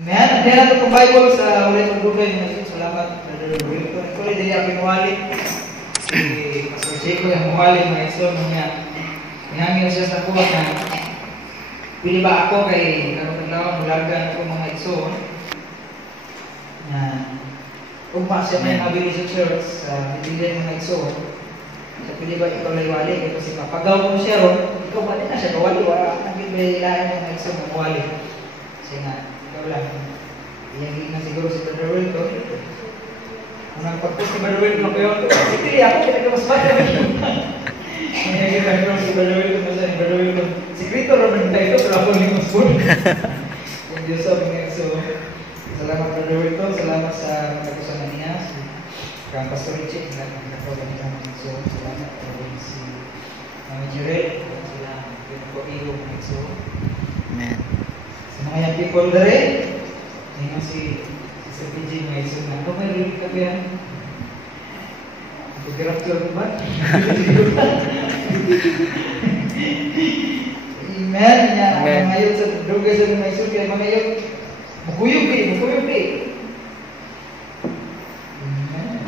Amen. Diyan natin itong Bible sa ulit ng grupo yung salamat. Ito rin din yung pinuwali. Pastor Chico yung muwali mga iso niya. Hinangin siya sa kuha na pili ba ako kay karong mulagan ako mga iso na ugma siya may mabili sa church sa bibilihan mga iso. So pili ba ikaw laiwali kasi kapagaw mo siya ron, ikaw ba din na siya kawali wala nang bibilihan mga iso muwali. Kasi nga lang. Iyan na siguro si Brother Will ko. Kung nagpag-post ni Brother Will ko kayo, pili ako, pili ka mas bata. Ngayon ka si Brother Will ko, ni Brother Will ko. Sikrito rin tayo ito, pero ako ni mas po. Yung Diyos sa mga so, salamat Brother Will ko, salamat sa kagusanan niya, si Kang Pastor Richie, nagpag-ganyan ng so, salamat po si Mama Jirel, sila, yung po-iyo ng so. Amen. Mga yung people dere, ngayon si Sir PJ may iso na, ano may rin ka ba yan? Photographer mo ba? Amen. Ngayon sa druga sa mga iso, kaya mga yun, mukuyog eh. Amen.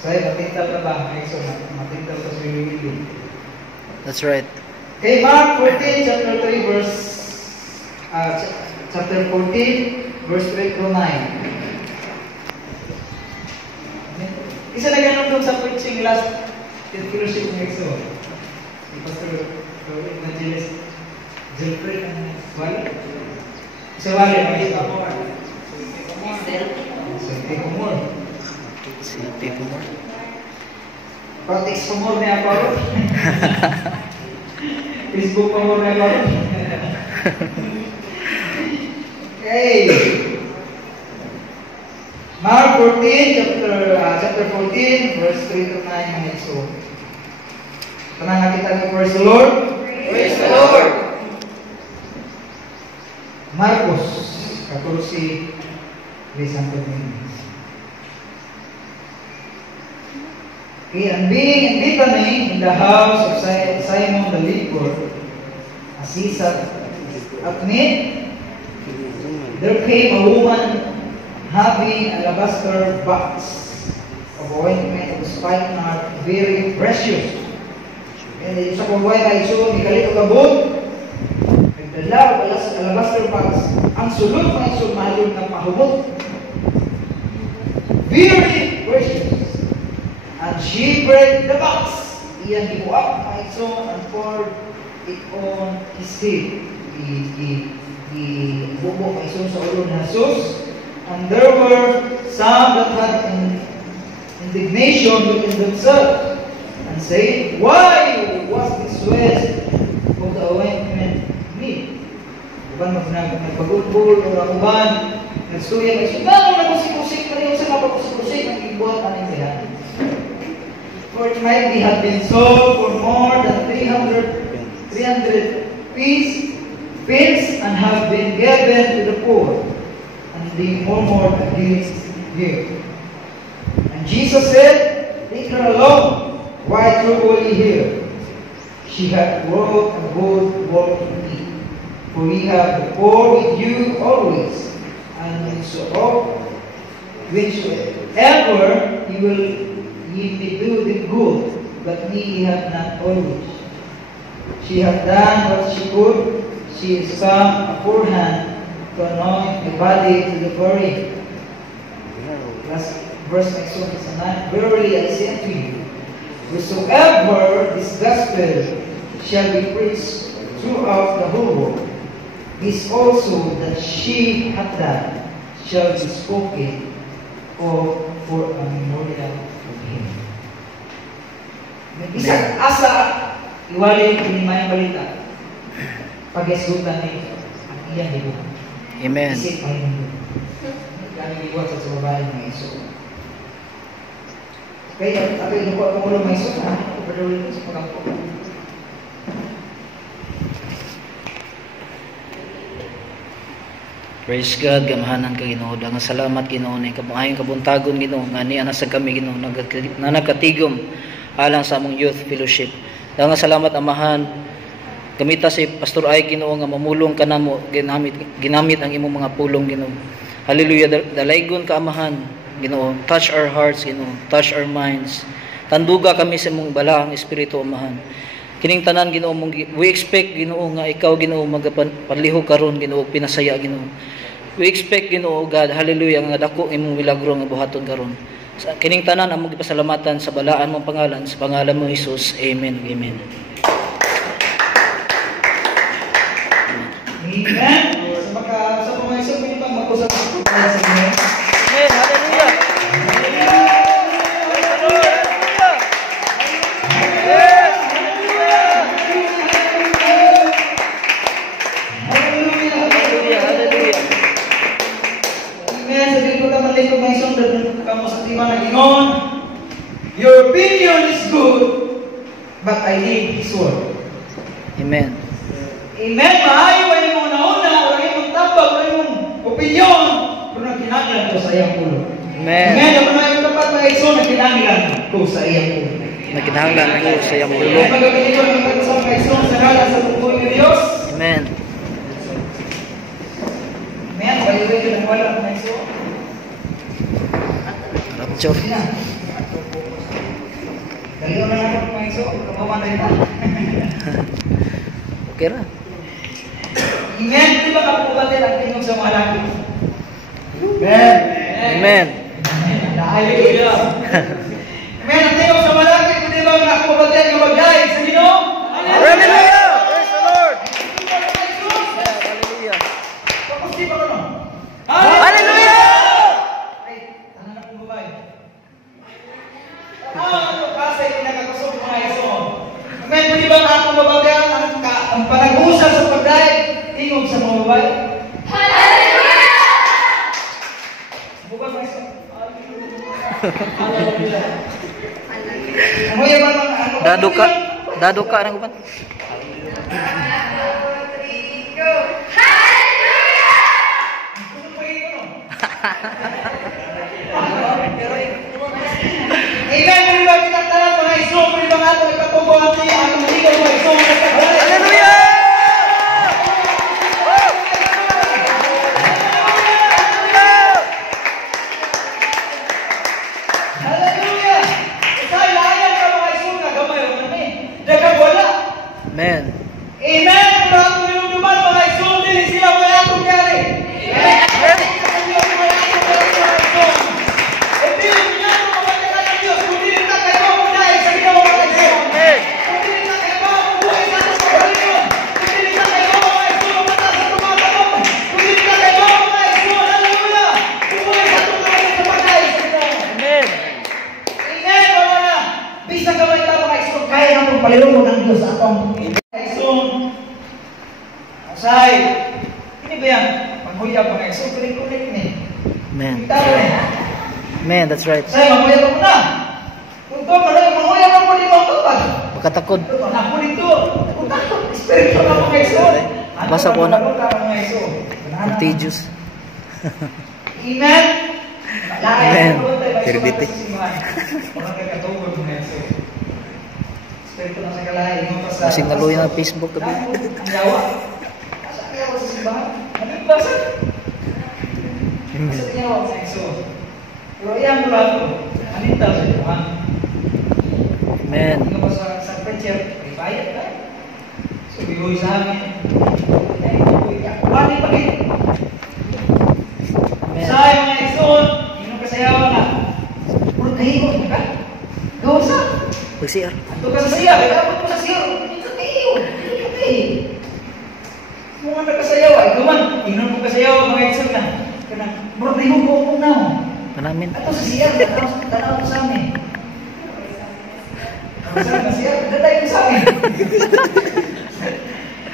Saya matintal na ba? Mga iso na, matintal sa suwili-wili. That's right. Okay, Mark 14, chapter 3, chapter 14, verse 3 to 9. Isa na ganun doon sa preaching last fellowship ng EXO. Si Pastor Evangelist Gilfred ang wali. Isa wali, may isa mo. Silpi Kumor. Silpi Kumor. Protix Kumor niya ako. Facebook Kumor niya ako. Okay. Mark 14, chapter 14, verse 3 to 9 mga iso. Tanang nakita ng praise the Lord. Praise the Lord. Marcos 14, verse 1 to 9. Okay, and being in Bethany in the house of Simon the leper, as he sat at meat, there came a woman having an alabaster box of ointment of spikenard, very precious. And sa pagway na iso, ni Kalito Kabot, nagdala wala sa alabaster box, ang sulod na iso, mahalong na pahubot. Very precious. And she break the box. Iyan gibuak na iso, and poured it on his head. Bubo kay Jesus sa ulo ni Jesus, and there were some that had indignation within themselves, and said, why was this waste of the ointment made? Uban nagpagulbul o uban nagsuya kay Jesus, gano'n nagkusik-kusik na rin sa kapag-kusik-kusik ang ibuhat ang ibahan. For it might be had been sold for more than 300 pence and have been given to the poor, and they murmured against him. And Jesus said, leave her alone, why trouble ye here? She hath wrought a good work in me. For ye have the poor with you always, and whensoever ye may do the good, but me ye have not always. She hath done what she could. She is come aforehand to anoint the body to the burying. Last verse next one is 9. Verily I say unto you, whosoever this gospel shall be preached throughout the whole world, this also that she hath done shall be spoken of for a memorial of him. Bisag asa iwali ini mayang balita. Pag-isutan ni ang iyang hibo. Amen. Isip ay hibo. Kami iwat sa babae ng iso. Kaya ako yung nakuha kong ulo ng iso na ipadawin ko sa pagkampo. Praise God, gamahanan ka Ginoo. Dangan salamat Ginoo ni kabangayong kabuntagon Ginoo nga ni ana sa kami Ginoo nagkatigom alang sa among youth fellowship. Dangan salamat amahan. Gamita si Pastor Ay Ginoo nga mamulong kanamo ginamit ang imong mga pulong Ginoo. Hallelujah. Dalaygon ka Amahan, Ginoo. Touch our hearts, Ginoo. Touch our minds. Tanduga kami sa imong balaang espiritu, Amahan. Kining tanan, Ginoo, we expect, Ginoo, nga ikaw, Ginoo, magpanlihog karon, Ginoo, pinasaya, Ginoo. We expect, Ginoo, God, hallelujah, nga dako imong milagro nga buhaton karon. Sa kining tanan among gipasalamatan sa balaan mong pangalan, sa pangalan mo Hesus. Amen. Amen. Amen. Sa mga isang pinipang mag-usap sa inyo. Amen. Hallelujah. Your opinion is good, but I need His word. Amen. Amen. Maayo ay mong nauna, o ay mong tabag, o ay mong opinion, kung nagkinanglan ko sa iyang ulo. Amen. Amen. Ako na yung tapat na iso, nagkinanglan ko sa iyang ulo. Nagkinahanglan ko sa iyang ulo. Ay pagkakali ko ng tatasang na iso, sa ngalan sa buhay ng Diyos. Amen. Amen. Bayo-bayo ng wala na iso. Rapture. Daliw na lang ako mga iso, kapaman na ito. Okay ra. Amen. Di ba kapubatin ang tingog sa mga laki? Amen. Amen. Hallelujah. Amen. Ang tingog sa mga laki, di ba kapubatin ang magay sa Ginoo? Hallelujah. Praise the Lord. Hallelujah. Tapos di ba ko no? Hallelujah. Ay, tanan na kong babay. Ito kasi pinakakusog mga iso. Amen. Di ba akong babatian ang panag-usap sa pagdaig, tingog sa mga babay? Hallelujah! Bukas mga iso. Hallelujah. Ang huya ba mga ano? Dado ka nang uban. Amen. Di ba kita tanan mga iso? Di ba nga ito ipatubuhan siya ang ligaw mga iso? Hallelujah! Hallelujah! Isa'y layan ka mga iso na gamay o nami. Dagang wala. Amen. Amen! Kung ako niluduman mga iso, dili sila mga atong kari. Amen! Kung dili niya mo mga tagal ng Diyos, kung dili na kayo mo dahil sa ginawa mga iso. Kung dili na kayo mo buhay sa atong pagkalingon. Kung dili na kayo mga iso, mata sa tumatanong. Kung dili na kayo mga iso, hallelujah! Buhay sa atong pagkalingon sa pagkain sa Ginoo. Amen. Amen, mga na. Bisa gamay ka mga iso, kaya na itong palilungkod ng Diyos sa atong iso. Asay, ini ba yan? Manghuyab mga iso, kulik-kulik ni. Amen. Tama eh. Amen, that's right. Asay, manghuyab ako na. Kung ito, manghuyab ako ni mga kapag. Pagkatakod. Ako dito. Kung takot, espiritu na mga iso. Basa po na. Mga iso. Contagious. Amen. Amen. Heredity. Mga kakatugod mga iso. Espiritu na sa kalay. Masing naluya ng Facebook gabi. Ang yawa. Asa ang yawa sa simbahan? Ano yung basa? Asa ang yawa sa iso? Pero iyan mo lang ito. Anita sa Tuhan. Amen. Hindi ba sa preacher? May bayad ka? So, bigoy sa amin. Ay, wali pa rin. Amen. Sa mga iso, inong kasayawa na. Puro kahigod ka? Gawin sa? Pag-CR. Ito ka sa siya, dapat mo sa siya. Ito ka tiyo. Ito ka tiyo. Mga nagkasayaw, ay gaman. Inon mo kasayaw, mga iso na. Kanang, bro, di mo po na. Panamin. Ito sa siya, tanaw ko sa amin. Ang sa siya, datay ko sa amin.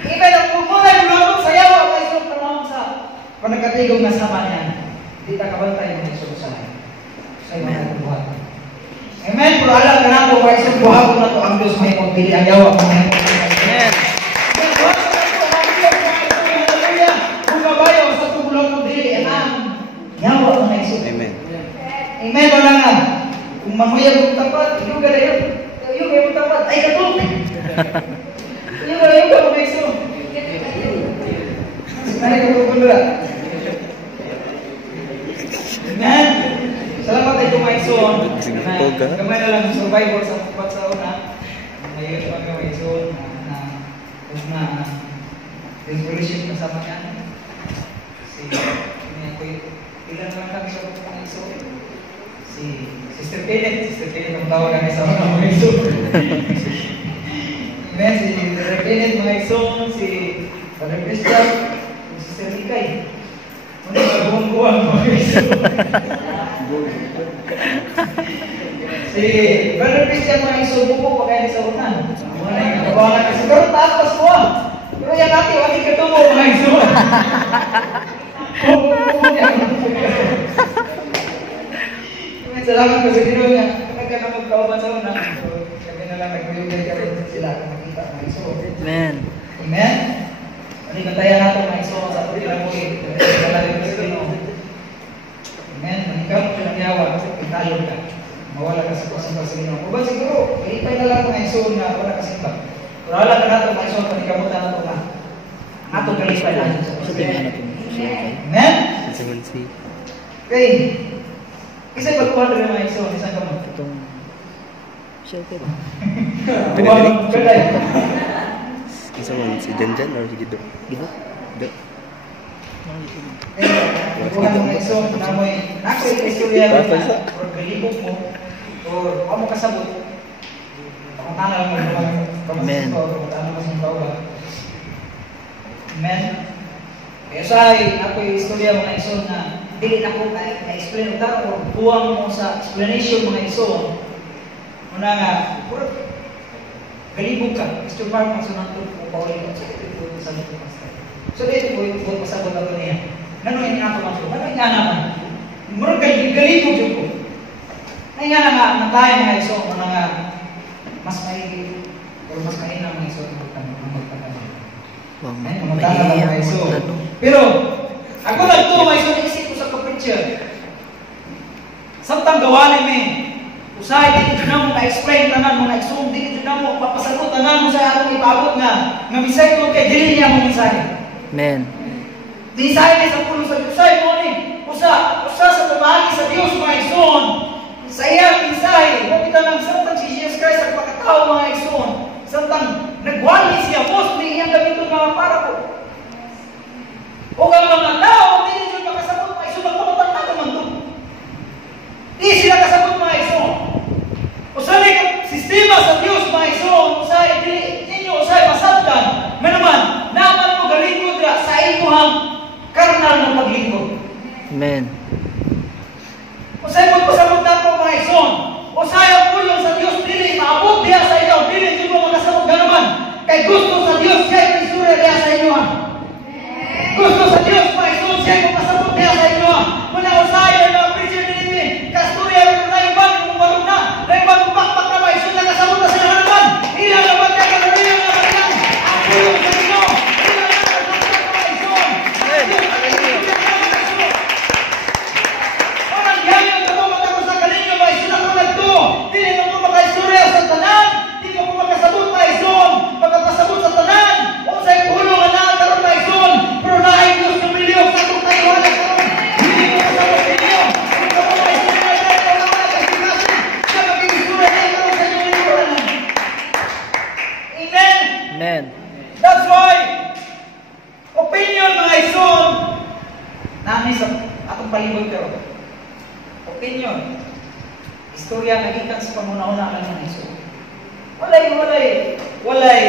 Iba na po muna yung lulong sayaw, mga iso, tanaw sa panagkatigong na sama niya. Di ta kabantay mga iso sa amin. Sa mga buhat. Amen. Pero alam ka na po, mga isang buhaw na to ang Diyos may pagpili ang yawa. Amen. Kung mabayaw sa tugulong ng dili, ang yawa mga iso. Amen. Amen. Wala nga. Kung mamaya mong tapat, yung gala yun. Yung gala mong tapat, ay katulog. Yung gala mga iso. Ay katulog na. Amen. Salamat tayo mga igsoon. Sige, Gamay na lang survivor sa pagpat sa una. Ngayon pa mga igsoon na resolution kasama niya. Ilan lang kami sa mga igsoon. Si Sister Kenneth ang tawag kami sa mga igsoon. Amen. Si Sister Kenneth mga igsoon, si Brother Christian, si Sister Mikay. Ano yung buwang-buwang mga igsoon. Si Brother Christian mga igsoon, buko pa kaya sa unan. Mga nagkabawalan kasi, pero tapos mo ah. Pero yan natin, wali ka tumo mga igsoon. Salamat ko sa Ginoo nga nagka magkauban sa una. So, sabi na lang nagmilugay ka rin sila kung makita mga igsoon. Amen. Amen? Ano yung tayo natin mga igsoon sa pagkila mo eh. Salamat ko sa Ginoo. Amen? Manikaw mo silang yawa kasi pintalog ka. Mawala ka sa pasimba sa Ginoo. O ba siguro, ilipay na lang mga igsoon na wala kasimba. Pero wala ka natin mga igsoon, panikamutan natin na. Atong kalipay natin sa pasimba. Amen? Okay. Isa yung pagkuhan rin mga igsoon, isang kamot. Itong shelter. Buwang kalay. Isa man, si Janjan or si Gido? Gido? Gido. Pagkuhan mga igsoon, namoy naksay ka istorya rin na or galibog mo or ako mo kasabot. Pakuntanan mo mga Amen. pakuntanan mo sa mga Amen. Kaya sa'y ako yung istorya mga igsoon na dili na ko na-explain ito o buwang mo sa explanation mga igsoon. Muna nga, galibog ka. Mr. Mark, ang sunantod mo pa ulit. So, dito po yung buwan pasabot ako niya. Nanuhin nga ako mga ito. Nanuhin nga naman. Murag galibog yun ko. Nanuhin nga nga, natay mga igsoon. Muna nga, mas mahigit o mas mainang mga igsoon ang magtatanong. Magtatanong mga igsoon. Pero, ako nagtumay sa isip ko sa kapitcher. Samtang gawanin mo usay, dito na mo ka-explain tanan mo, na-explain dito na mo, papasagot tanan mo sa atong ipabot nga misay ko kay dili niya mo misay. Amen. Misay ni sa pulo sa usay mo ni, usa sa tumagi sa Dios mga igsoon. Sa iyang misay, mo kita nang samtang si Jesus Christ ang pagkatao mga igsoon. Samtang nagwali siya, boss, di iyang gamiton mga para ko. O ang mga tao, hindi sila makasabot mga igsoon, magpamatang na naman doon. Di sila kasabot mga igsoon. Usay sistema sa Dios mga igsoon, usay ninyo usay masabtan. Manuman, naman mo galingkod ra sa imuhang karnal na paglingkod. Amen. Usay magpasabot nato mga igsoon. Usay ang pulong sa Dios dili maabot diha sa inyo, dili mo makasabot ganuman. Kay gusto sa Dios kay isura diha sa inyo. Gusto sa Dios mga igsoon siya magpasabot diha sa inyo. Muna usay na preacher dinhi, kasturya na ibang kung wala na, ibang bakbak na may sila kasabot na sila naman. Ila na ba kaya na rin na kanilang ang pulong sa inyo. Ila na kasabot na mga igsoon. Orang yayo na mo matako sa kalinyo mga igsoon ako nagto. Dili mo ko makaistorya sa tanan. Dili mo ko makasabot mga igsoon. Magpasabot sa tanan. Usay pulong na karon mga igsoon. Pero naay Dios na milyon sa itong kaiwala karon. Dili mo kasabot ninyo. Ito ko mga igsoon na ito na wala kasinasin. Siya mag-iistorya na karon sa inyong lipunan. Amen. Amen. That's why opinion mga igsoon nami sa atong palibot pero opinion istorya nga gikan sa pangunahuna lang mga igsoon. Walay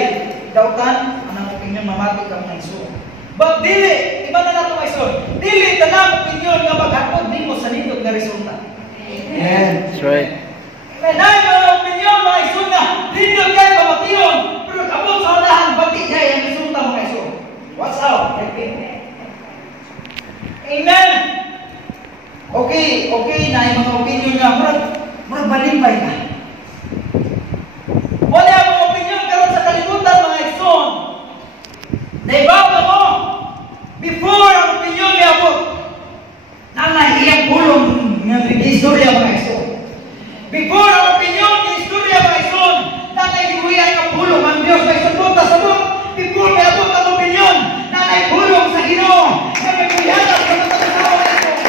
dautan anang opinion mamati ka mga igsoon. But dili iba na nato mga igsoon. Dili tanang opinion nga maghapon nimo sa nindot nga resulta. Amen. That's right. Amen. Nay mga opinion mga igsoon na nindot kay pamation pero abot sa unahan bati kay ang resulta mga igsoon. What's out? Amen. Okay na yung mga opinion nga murag balimbay ka. Wala ang opinion karon sa kalibutan mga igsoon. Naibaw na mo before ang opinion ni abot nang nahiyang pulong ng istorya mga igsoon. Before ang opinion ni istorya mga igsoon nang nahihuyan ang pulong ang Diyos may sabot. Before may abot ang opinion nang nahipulong sa Ginoo na may kuyanan sa mga tao mga igsoon.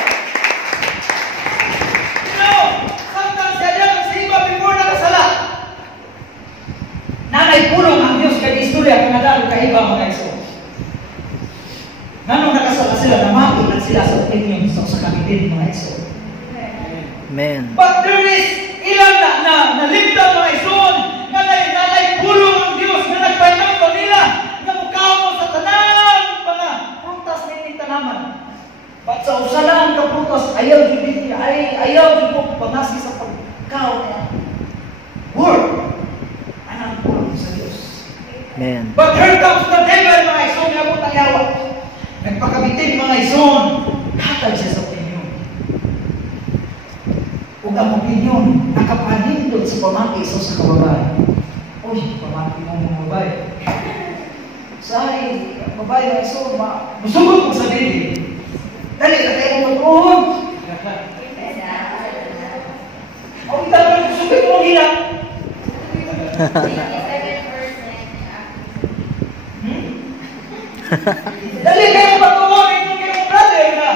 opinion sa kapitin mga igsoon. Amen. But there is ilan na limtan mga igsoon nga pulong ng Dios nga nagpahinom ko nila nga mukaw mo sa tanan mga prutas na ining tanaman. But sa usalang ka prutas ayaw gid niya ayaw mo pamasi sa pagkaw niya. Word anang pulong sa Dios. Amen. But here comes the devil mga igsoon nga butang yawa. Nagpakabitin mga igsoon hatag siya sa opinion. Ug ang opinion nakapanindot sa pamati sa kababayan. Uy, pamati mo mga babae. Say, babae na iso, musugod mo sa baby. Dali na kayo mag-uhod. O, kita mo, musugod mo hila. Dali kayo mag-uhod, ito kayo brother na.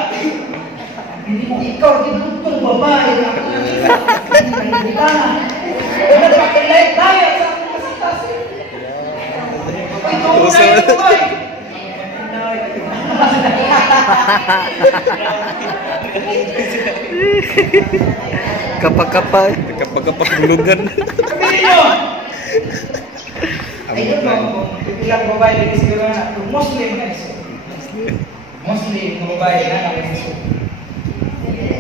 Hindi mo ikaw, dinutong babae na. Hindi ka na. Wala pa kilay tayo sa Kapag-kapag. Kapag-kapag-bulugan. Ayun mo, kung ilang babae din siguro na, kung Muslim na iso. Muslim na babae na iso.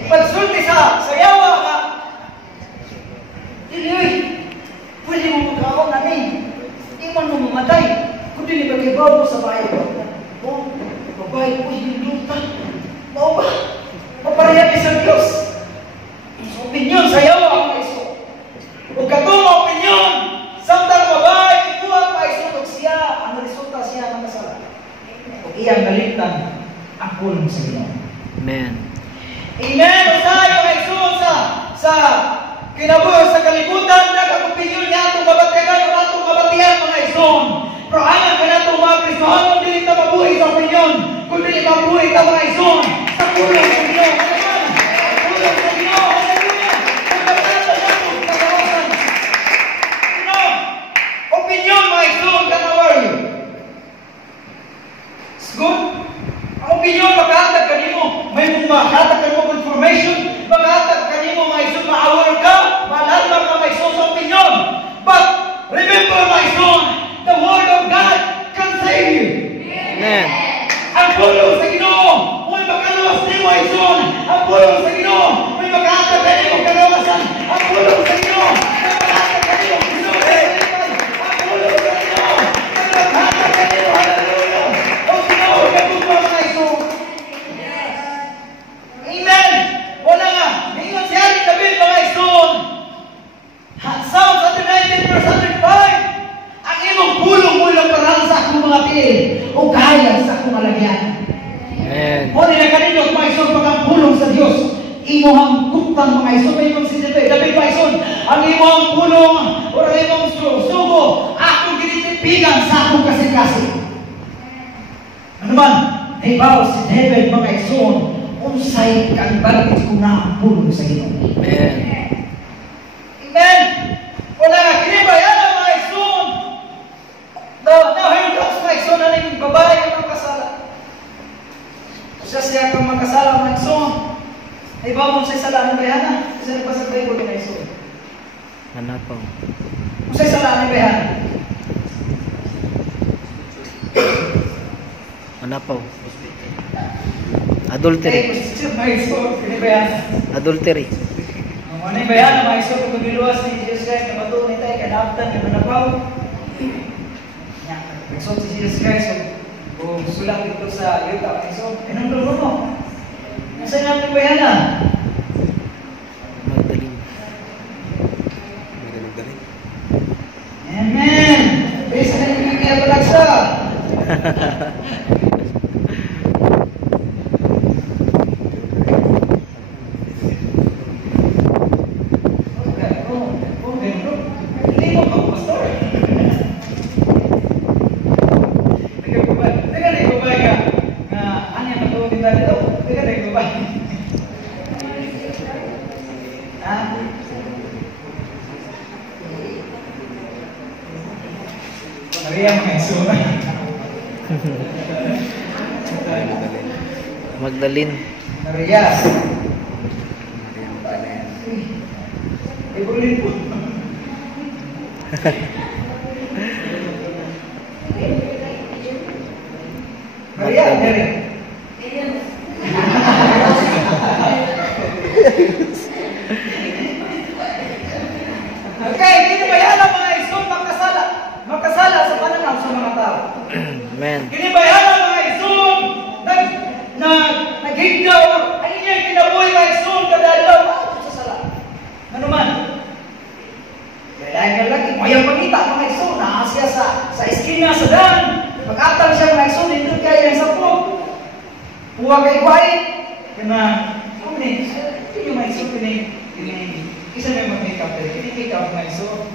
Pagsulti sa yawa ka, Iliyoy, pwede mo magkakaon na ni man mo mamatay. Kung di ba kibaw mo sa bahay ko? Oh, babae ko yung lutan. Mau ba? Maparehati sa Diyos. So, opinyon sa yawa ang iso. Kung katong opinyon, samtang babae, ikuha pa isunod siya, ang resulta siya ng kasala. Kung iyang nalimtan, ang pulong sa Ginoo. Amen. Amen. Tayo ay sa kinabuhi sa kalibutan na kag-opinyon niya itong babatigan o atong babatian mga igsoon. Pero ayan ka na itong mga Kristohan kung dili ta mabuhi sa opinyon, kung dili mabuhi ta mga igsoon sa pulong sa Ginoo. Pulong sa Ginoo. Hallelujah. Pagkatapos na itong katawasan. Opinyon mga igsoon, how are you? It's good. Ang opinyon, makahatag ka nimo. May makahatag ka nimo confirmation. Makahatag ka nimo mga igsoon, ma-aware ka. Malalman ka may igsoon sa opinyon. But, remember my son, the word of God can save you. Amen. Ang pulong sa Ginoo, may makaluwas ni mo igsoon. Ang pulong sa Ginoo, may makahatag ka nimo kalawasan. Ang pulong sa Ginoo, may makahatag ka nimo igsoon. Ang pulong sa Ginoo, may makahatag ka nimo. Hallelujah. O Ginoo, gagawin mga igsoon. Amen. Wala nga. Ngayon siya rin David mga igsoon. Psalm 119 verse 105. Ang imong pulong mo lang para sa akong mga tiil o kahayag sa akong malagyan. Amen. O nila kanino mga igsoon pag ang pulong sa Dios. Imuhang kutang mga igsoon. May imong si David mga igsoon. Ang imong pulong o ang imong sugo akong ginitipigan sa akong kasing-kasing. Ano man? Naibaw si David mga igsoon. Unsay kang balakit ko na ang pulong sa Ginoo. Amen. Amen. Wala nga kiniba yan ang mga igsoon. Now here comes mga igsoon na naging babae ang magkasala. Siya kang magkasala mga igsoon. Naibaw mo sa'y sala ng bayana. Kasi nagpasagay ko mga igsoon. Manapaw. Kung sa'y sala ng bayana. Manapaw. Adultery. Mga igsoon, kiniba yan. Adultery. Ano yung bayan, mga iso kung biluwas ni Jesus Christ na bato ni tayo, kanaptan, na manapaw. Nagsuot si Jesus Christ, kung sulang dito sa yuta, mga iso, anong lolo mo? Nasaan natin yung bayan na? Magdalene. Amen! Bisa na yung kaya palagsa. Magdalene. Maria. Ibulit po. Maria, Mary. Okay, kini ba yan ang mga isong magkasala sa pananaw sa mga tao? Amen. Kini ba yan ang mga isong naghigdaw ang inyong kinabuhi mga isong kadalaw sa sala? Ano man? Kaya nga lagi, mayang pangita mga isong na siya sa iskina sa daan. Pag-atang siya mga isong, hindi kaya yung sapog. Huwag kay Kwait. Kaya na, ito yung mga isong isa may mag-make-up din. Kini-make-up mga iso.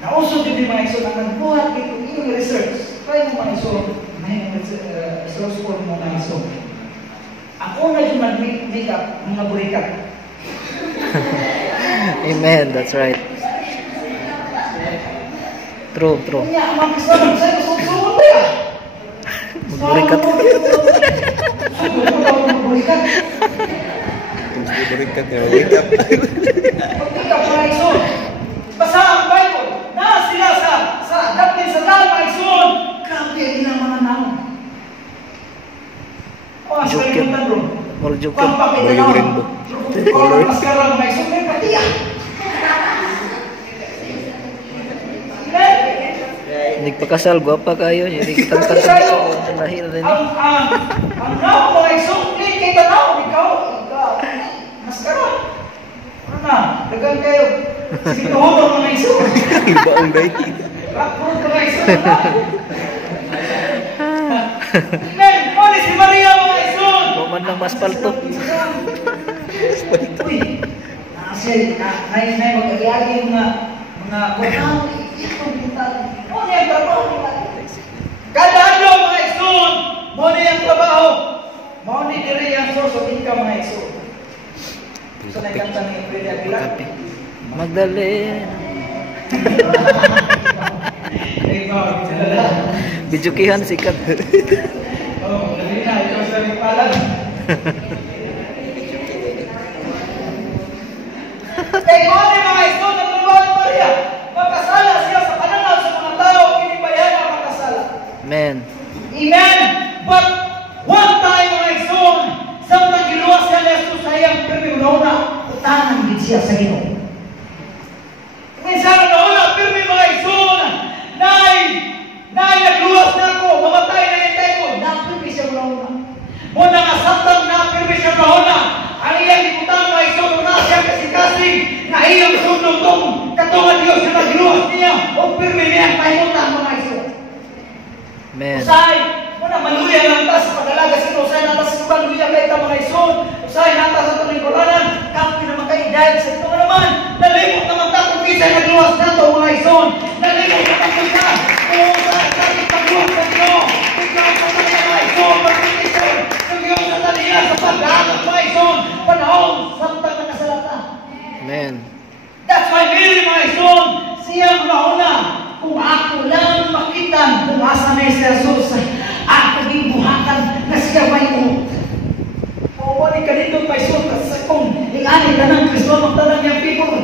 Nausog din mga iso na nagbuhat ito yung research. Try mo mga iso. May resource for mo mga iso. Ako na yung mag-make-up mga burikat. Amen. That's right. True. Kanya, ang mga kasama sa'yo, susunod ba yan? Magburikat. Magburikat. Burikat ya, wake up. Pagkikap mga iso. Basa ang Bible. Na sila sa dapin sa daan mga iso. Grabe ang mga naon. Oh, sa kalimutan bro. More joke. Boyo rainbow. Color maskara mga iso. May patiya. Nagpakasal, guwapa kayo. Hindi kitang tatag ko. Nahil rin. Ang naon mga iso. Kay tanaw. Ikaw. Maskara. Ano na? Dagan kayo. Sige tuhod mga iso. Baong day. Rakpon ka mga iso. Men, mali si Maria mga iso. Buman lang mas palto. Uy, nay mag-agiyagi mga kutang. Mo niya ang trabaho nila. Kada ano mga iso. Mo niya ang trabaho. Mo ni diri ang source of income mga iso. So nagkanta ni Freddy Aguilar. Magdalena. Ikaw, Bijukihan sikat. oh, hindi na. Ikaw sa nagpalag. Kaya mo ni mga iso na tulungan ni Maria. Magkasala siya sa pananaw sa mga tao. Kinibayan ang magkasala. Amen. Amen. But one time mga iso, samtang giluwas siya ni Jesus sa iyang pirmi una, utangan din siya sa Ginoo. Minsan na pirmi mga iso, Nay, nagluwas na ako, mamatay na hintay ko, napirmi siya una. Muna nga samtang napirmi siya una, ang iyang iputang mga iso, na siya kasi na iyang sundong tong katungan Diyos na nagluwas niya, o pirmi niya ang pahimutan mga iso. Amen. Usay, muna maluya lang tas pagdalaga sino usay natas sa maluya kay ta mga ison. Usay natas sa tuling Quranan, kapi naman kay dahil sa ito naman. Nalimot naman ta kung isa nagluwas na to mga ison. Nalimot naman kita kung sa pagluwas na ito. Ikaw sa mga ison, pag-ison. Kung yung nataliya sa pagdaan mga ison, panahon samtang nakasalata. Amen. That's why Mary mga ison, siyang nauna. Kung ako lang makitan kung asa na si Jesus, ako gibuhatan na siya may umot. O wali ka dito pa isun, sa kung ingani ka ng Kristo, magtanang niyang people.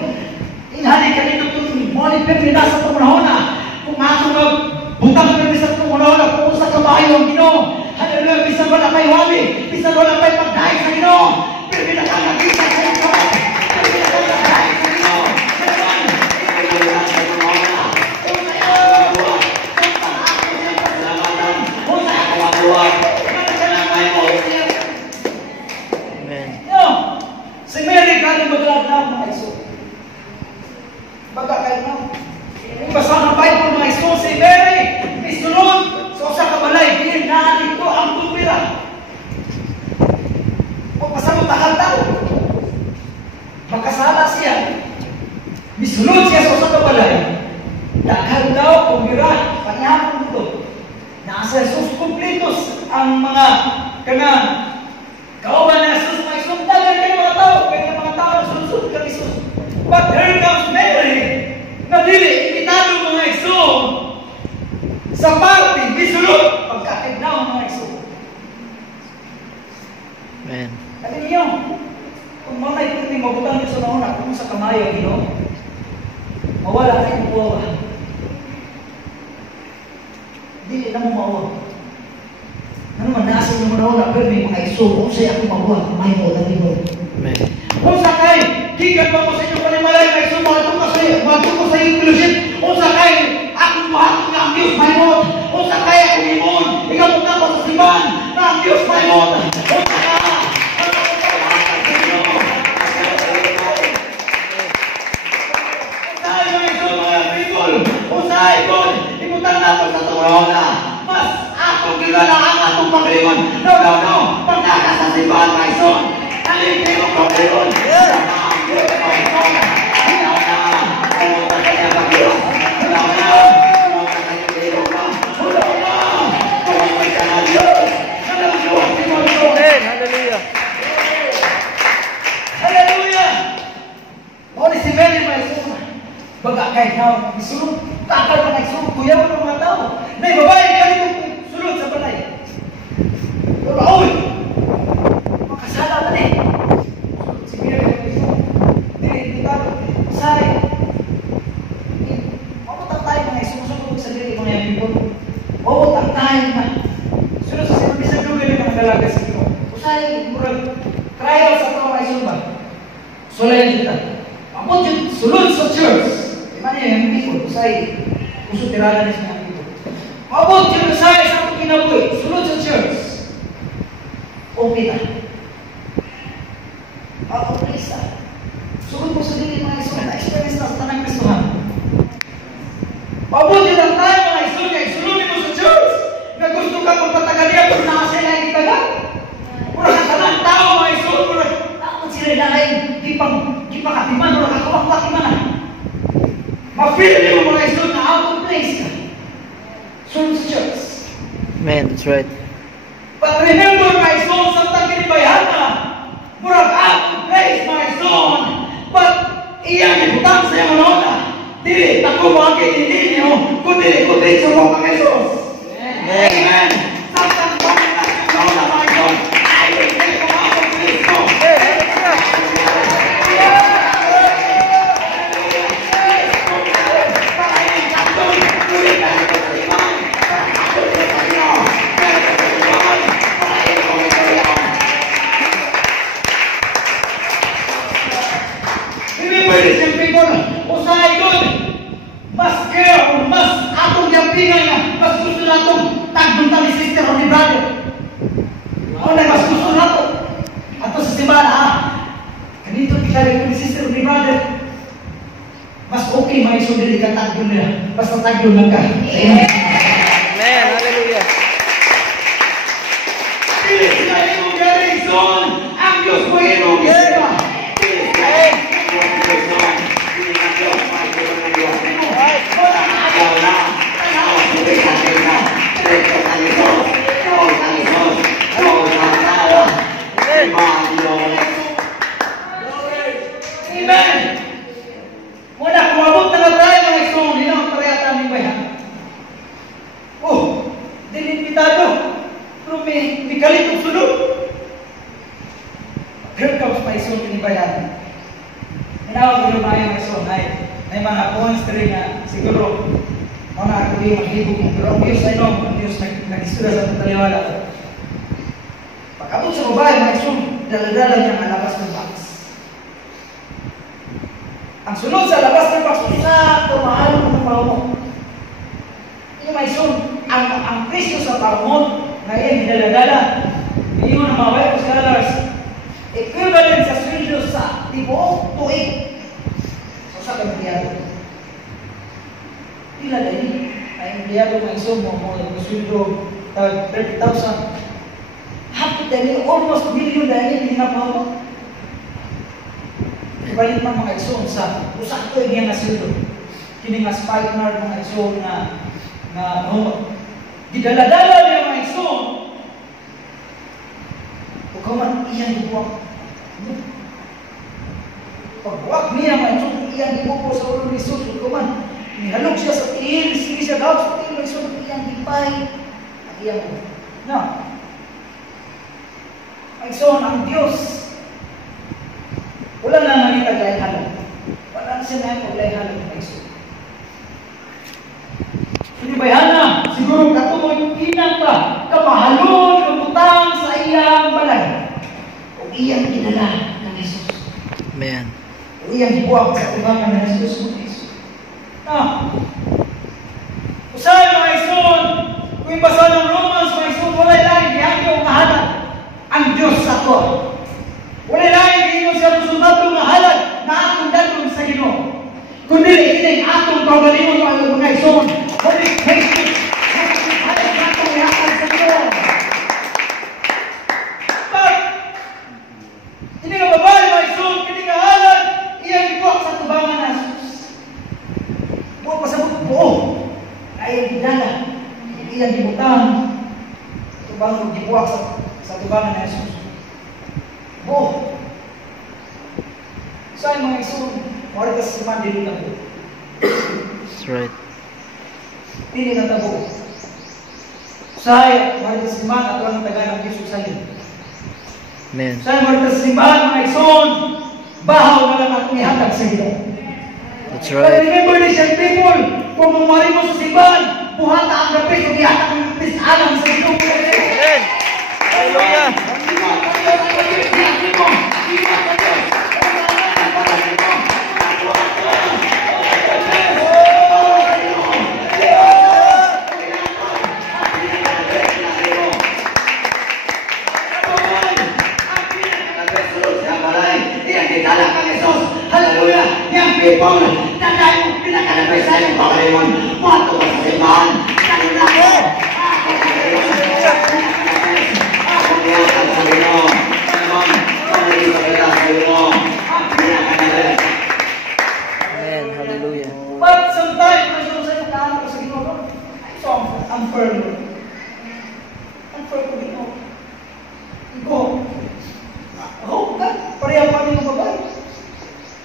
Ingani ka dito kung wali pipina sa tumunahona. Kung ako magbutang pipina sa tumunahona, kung sa kabayo ang Ginoo. Hallelujah, bisan wala kay wali, bisan wala kay pagdahin sa Ginoo. Pipina ka nakita sa iyong kamay. Pipina ka pagdahin sa Ginoo. Amen. No. Si Mary kani maglaab na mga iso. Baga kay no. Kung basa ng Bible mga iso, si Mary misunod sa usa ka balay, dili na dito ang tubira. Kung basa mo takal daw. Makasala siya. Misunod siya sa usa ka balay. Daghang daw tubira, panyapon dito. Nasa Jesus kumplitos ang mga kanang kauban na Jesus mga isumdagan kayo mga tao, kaya mga tao na susunod ka Jesus. But here comes Mary, na dili, imitado mga iso, sa party, bisulot, pagkakit na mga iso. Amen. Alam niyo, kung mamay kung hindi mabutang niyo sa mauna, kung sa kamayo, mawala na yung buwawa. Hindi na mo mawa. Ano man, nasa yung mauna, pero may mga iso, kung sa'yo ako mabuha, may mo, dali mo. Amen. Kung sakay, gigan pa mo sa inyo panimalay, may iso, mato ko sa inclusion. Kung sakay, akong buhaton nga ang Diyos, may mo. Kung sakay, akong imon, ikamot na ko sa simbahan, na ang Diyos, may mo. Kung sakay, usahay ko, imutan natin sa Torona. Mas akong kilalaan atong Panginoon. No. Pagkaka sa simbahan, my son. Nalipin mo Panginoon. Ang Diyos, Panginoon. Hinaw na. Pumunta sa niya Panginoon. Hinaw na. Pumunta sa niya Panginoon. Hulaw na. Pumunta ka na Diyos. Amen. Hallelujah. Hallelujah. Holy si Mary, my son. Baga kahit na isulong, takal pa na isulong, kuya mo ng mga tao. Nay, babae, ganito sulod sa balay. Pero, oy! Makasala man eh. Sige na yung isulong. Hindi tayo. Say. Mabutak tayo mga isulong sa dili mga yamin ko. Mabutak tayo na. Sulod sa sinabi sa dugan ng mga dalaga sa iyo. Usay, murag, trial sa mga isulong ba? Sulayin kita. Mabot yun, sulod sa church. Mana yang people say uso tirada ni sa people. Abot yung say sa itong kinabuhi, sulod sa church. Okay na. Okay sa. Sugod mo sa dili mga iso, na-experience na sa tanang Kristohan. Abot yun ang tayo mga iso, sulod mo sa church. Na gusto ka magpatagaliya kung nasa na yung taga. Mura ka tanang tao mga iso, mura takot sila dahil di pang-katiman, mura kakawak-katiman na. Ma-feel niyo mga iso na out of place ka. Sunod sa church. Amen. That's right. But remember my son, samtang kinibayan na. Murag out of place my son. But iyang ibutang sa iyo na. Dili, tako mo ang kitindi niyo. Kundi sa mga Jesus. Amen. Samtang kong nasin na my son. I will take you out of place ko. Usahay ko, mas care, mas atong yampingan niya, mas gusto natong tagbunta ni sister o ni brother. O na, mas gusto nato. Ato sa simbahan, ganito kilala ko ni sister o ni brother. Mas okay, may sundin ka tagbun nila. Basta tagbun lang ka. Amen. Hallelujah. Pili sila yung garrison, ang Diyos mo yung isip. Amen. Muna, kumabot na tayo mga isong, hindi naman parehata ng bayan. Oh, dinimpitado. Pero may kalitong sulod. Here comes my son ni bayan. Inawag ko yung mga isong, ay mga points rin na siguro mga ako yung maghibog mo. Pero ang Diyos ay no, ang Diyos nag-istura sa taliwala. Pagkabot sa babae, mga isong, dala-dala niya ang labas ng box. Ang sunod sa labas ng box, sakto mahal ng parumon. Yung mga isong, ang presyo sa parumon, ngayon, dala-dala, hindi mo na mga white scholars, equivalent sa sweldo sa tipo tuig. So, sa kampiyado. Pila na yun. Ay, kampiyado mga isong mga sweldo 30,000. Hapit dahil, almost million dahil hindi na pa ibalit man mga isong sa usakto yung nga sweldo. Kini nga spikenard mga isong na didala-dala niya mga isong. Pagkaman, iyan dibuwak. Pagbuwak niya mga isong, iyan dibuwak sa ulo ni Jesus. Pagkaman, nihalog siya sa tiil, sige siya daw sa tiil, mga isong, iyan dipay. At iyan mo. No. Mga isong, ang Diyos, dala ng Jesus. Amen. Iyang gibuak sa tubangan ng Jesus mo. Usahay mga ison, kung basa ng Romans, mga ison, wala lang gihangyo mahalad ang Diyos sa to. Wala lang gihangyo sa resultado mahalad na atong dalon sa Ginoo. Kundi ining atong kaugalingon mga ison, Holy Spirit, mahalad na atong ihatag sa Ginoo. But, ini nga babae mga ison, kini nga halad, iyang gibuak sa tubangan ng Jesus. Buwan pa sa buo, ay gidala, iyang gibutang, tubangan gibuak sa tubangan ng Jesus. Buo. Saan mga ison, maritas si man dili na buo. That's right. Dili na tabo. Saan maritas si man at walang taga ng Jesus sa iyo. Amen. Saan maritas si man mga ison, bahaw na lang akong ihatag sa iyo. That's But right. remember this, young people, kung mumari mo sa simbahan, buhata ang gabi, kung ihatag ang tis alam sa iyo. Amen. Hallelujah. Hallelujah! Young people, tandaan mo, pinakalabay sa iyong pakalimon. Mato ka sa simbahan. Ganun ako! Ako niyatan sa Ginoo. Naman, pamilito kita sa Ginoo. Ang pinakalabay. Amen. Hallelujah. But sometimes, masyo sa iyong kaan ko sa Ginoo. So, unfair mo. Unfair ko Ginoo. Iko. Ako, pareha pa rin ang babae.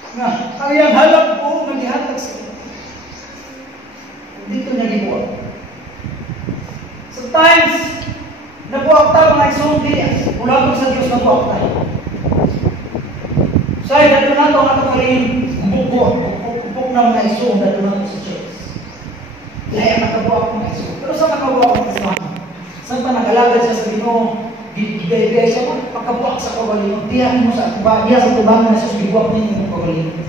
Na, ang iyang halap ko, naghihatag sa iyo. Dito niya gibuak. Sometimes, nabuak tayo mga isong dias. Mula ko sa Diyos nabuak tayo. Sa'yo, dito na ito ang ato kaling bukok na mga isong dito na ito sa church. Kaya nakabuak mga isong. Pero saan nakabuak mga isong? Saan pa nagalagad siya sa Ginoo? Gigay-gay siya mo, pagkabuak sa kagalingon, diyan mo sa tubangan na Jesus, gibuak ninyo yung kagalingon.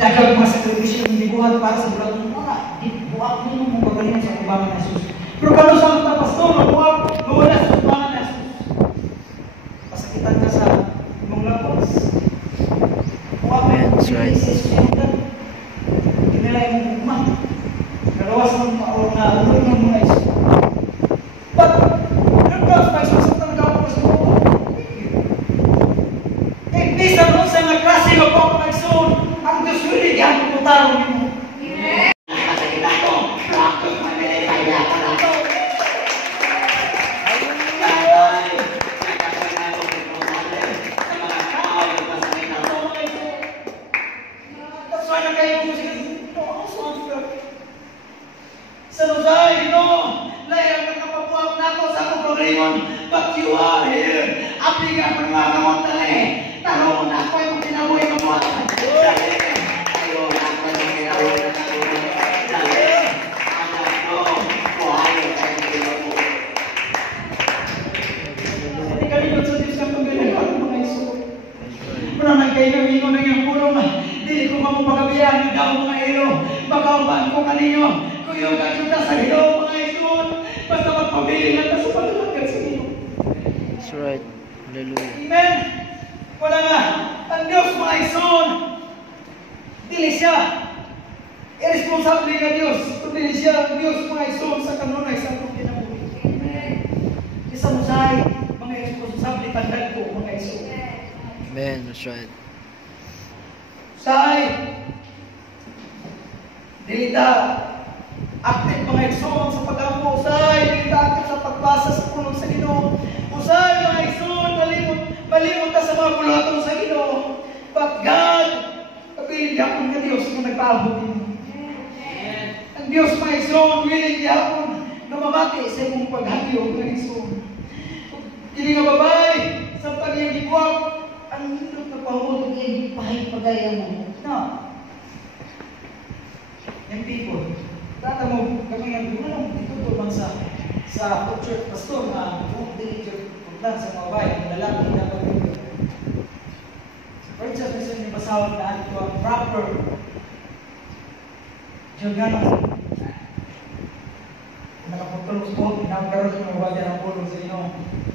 Dagang mga sakripisyo yung dibuhat para sa bulat ng mga, gibuak ninyo yung kagalingon sa tubangan na Jesus. Pero kano sa mga pastor, mabuak, mawala sa tubangan na Jesus. Pasakitan ka sa imong lapos. Buwak na That's right. Jesus yung dan. Kinilay mong ugma. Kalawas mong maulong na ulong ng mga iso. But, bisan mo sa mga klase ng pagpagsun, ang Diyos really yan pupuntahan mo. Nakasakita ko, practice mo nila kaya ka na ito. That's why nagkayo mo siya. Sa Luzay, layang nakapapuak na ako sa akong programon, but you are here. Api ka pang mga kamotali. Taro na ako yung kinabuhi ng mga. Dali! Tayo na ako yung kinabuhi ng mga. Dali! Anak ko, buhayo kayo ng kinabuhi. Hindi ka rin sa Diyos ng pagkailangan ng mga iso. Maraming kayo ng ingo ng iyong pulong. Dili ko mamupagabihan ng daw mga ilo. Pagkauban ko kaninyo. Kuyo ka sa ilo mga iso. Basta magpabili lang ka sa pagkalagat sa inyo. That's right. Hallelujah. Amen. Wala nga. Ang Diyos mga ison. Dili siya. Irresponsable nga Diyos. Dili siya ang Diyos mga ison sa kanunay sa akong kinabuhi. Isa mo sa'y mga irresponsable tandaan ko mga ison. Amen. That's right. Sa'y dili ta active mga ison sa pag-ampo. Sa'y dili ta active sa pagbasa sa pulong sa Ginoo. Usay mga ison, malimot ka sa mga bulaton sa Ginoo. But God, kabiling yapon nga Diyos na nagpaabot din. Ang Diyos mga ison, willing yapon na mamati sa imong paghagyo mga ison. Hindi nga babay, sa pagiyang ibuwag, ang hindot na pahulog yung pahay pagaya mo. No. Yung people, tata mo, kami nga gulong, ito po bang sa church pastor na buong diligent paglan sa mga bayan, lalaki dapat dito. sound na ito ang proper Jogano. Nakapagtulog ko, pinagkaroon sa mga bagay ng pulong sa inyo.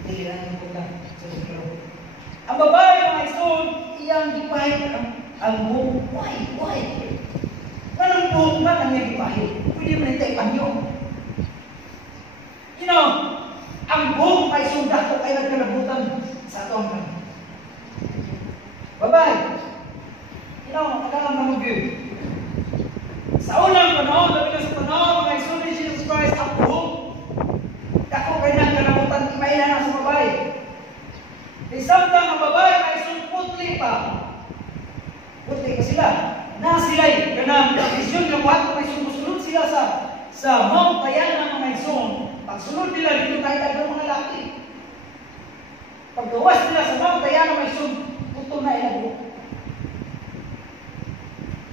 Hindi lang yung pulang sa siguro. Ang babae mga isun, iyang gipahit ang buhok. Why? Anong buhok ba ang iyang gipahit? Pwede mo nito ipanyo. Ang buhok mga isun dako ay nagkalabutan sa atong babae. Nakalang na mag-view. Sa unang panahon, labi na sa panahon, mga isun ni Jesus Christ, ang buhok. Dako kayo nagkalabutan, imailan na sa babae. Isamtang ang babae ay putli pa. Putli pa sila. Na sila'y ganang vision ng wato ay sumusunod sila sa Mount Tayana mga ison. Pagsunod nila dito tayo ng mga laki. Paggawas nila sa Mount Tayana mga ison, puto na ilabo.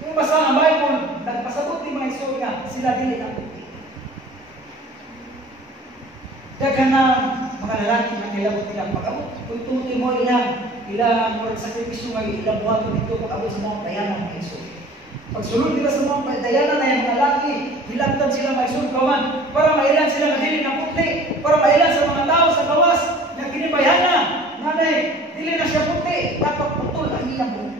Yung basa ng Bible, nagpasabot ni mga ison nga, sila din ang putli. Dagan na mga lalaki na kilabot nilang pag-abot. Kung tuti mo ilang or sakripisyo nga ilang buhato dito pag-abot sa mga Tayana mga iso. Pagsulod nila sa mga Tayana na yung mga lalaki, hilangtan sila mga iso kawan para mailan sila na dili na putli, para mailan sa mga tao sa gawas na kinibayana, nanay, dili na siya putli, dapat putol ang iyang buhok.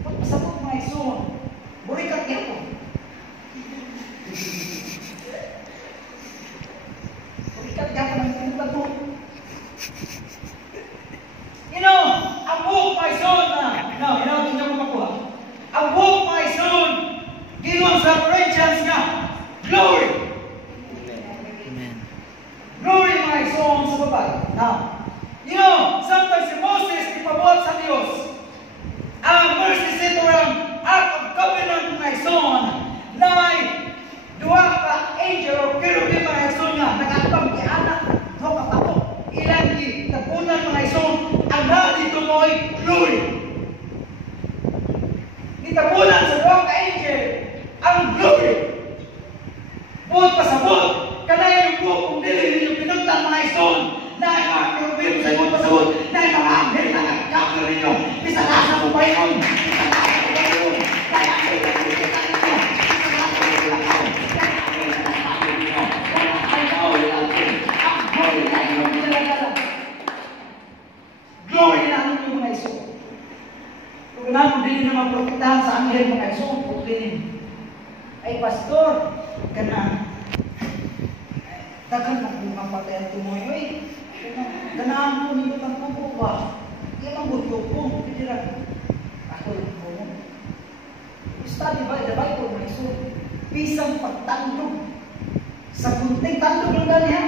Pagpasabot mga iso, burikat niya po. Ang buhok my son tingnan mo makuha. Ang buhok my son, ginawang sa Corinthians nga, glory. Amen. Glory my son sa babae. Now, sometimes si Moses ipabuhat sa Diyos. Ang mercy seat or ang Ark of Covenant my son, na may duha ka angel or cherubim mga ison nga, nagakapag ni anak, no kapako, ilang tapunan mga ison, ang lahat dito mo ay glory. Itapunan sa duha ka angel, ang glory. Buot pasabot, kanaya yung buhok kung dili ninyo pinuntan mga ison, na ay mga cherubim sa buot pasabot, na ay mga anghel na nagkakal ninyo, pisalasan mo pa yun, pisalasan mo pa yun, kaya ang glory na ang inyong mga iso. Kung naman din naman propitahan sa anghel mga iso, putlin. Ay pastor, ganang dagan na kung mapatay ang tumoy. Ay, ganaan po ninyo ng pupo ba? Yan ang buto po. Hindi lang. Ako yung po. Study by the Bible mga iso. Pisang pagtandog. Sa kunting tandog lang dali ha.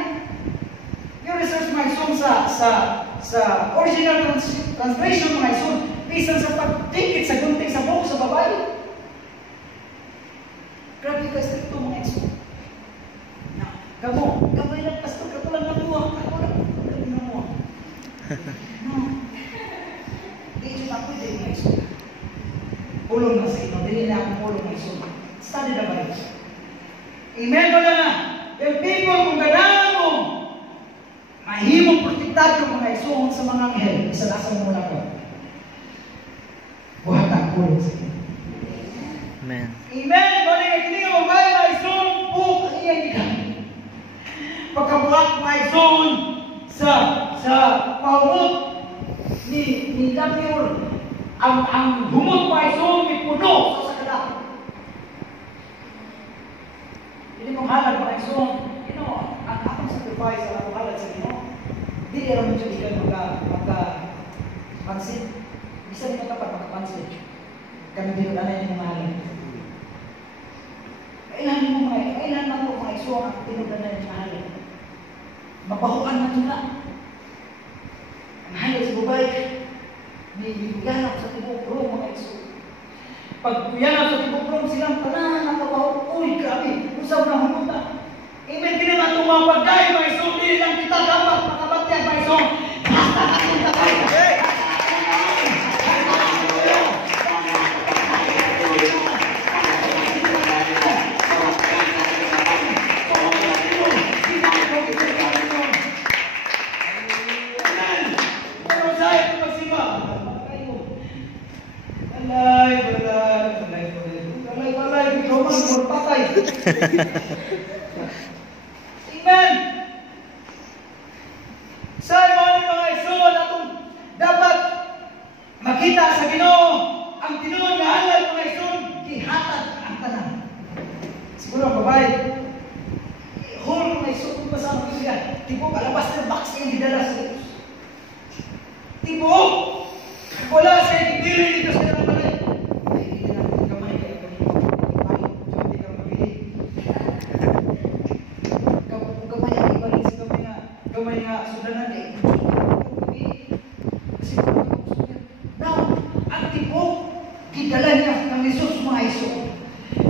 Yung research mga iso sa original translation mga iso, pisang sa pagdikit sa gunting sa buhok sa babae. Grabe ka stricto mga iso. Gamay lang pastor, kato lang namuha. Kato lang namuha. Di ito na pwede mga iso. Pulong na sa ino, dili na akong pulong mga iso. Study the Bible. Amen ba na nga? The people kung ganahan mo, mahimong protektado mga isuong sa mga anghel, isa lasang muna ko. Buhat ang pulong sa inyo. Amen. Amen! Bali na kini ang babae na isuong buhok ang iyang ikan. Pagkabuhat mga isuong sa pahumot ni Damior, ang humot mga isuong may puno sa sakadap. Hindi mong halal mga isuong, ang akong sacrifice ang akong halal sa inyo. Hindi naman siya sila magka-pansin. Bisa nyo dapat makapansin. Kami din na yung mga halin. Kailan na po mga iso ang tinugan na yung mga halin. Mabahuan na sila. Ang halin sa bubay, may biyanap sa tibok-rong mga iso. Pag biyanap sa tibok-rong silang tanan nakabaho, uy, grabe, usaw na humuta. Amen, hindi na itong mga pagdaya, mga iso, hindi lang kita dapat makabatyan, mga iso. Basta na kita tayo. Amen! Sa mga igsoon atong dapat makita sa Ginoo ang tinuod nga halal mga igsoon gihatag ang tanan. Siguro ang babae whole mga igsoon kung basa ang Biblia tipo kalabas ng box yung gidala sa Diyos. Tipo wala sa diri dito sa kanang balay. Ay, hindi na natin kamay kayo kanina. Hindi ka mabili. Gamay ang ibalik sa gamay nga sudanan eh. Kasi kung gusto niya. Now, ang tipo, gidala niya ng Jesus mga igsoon.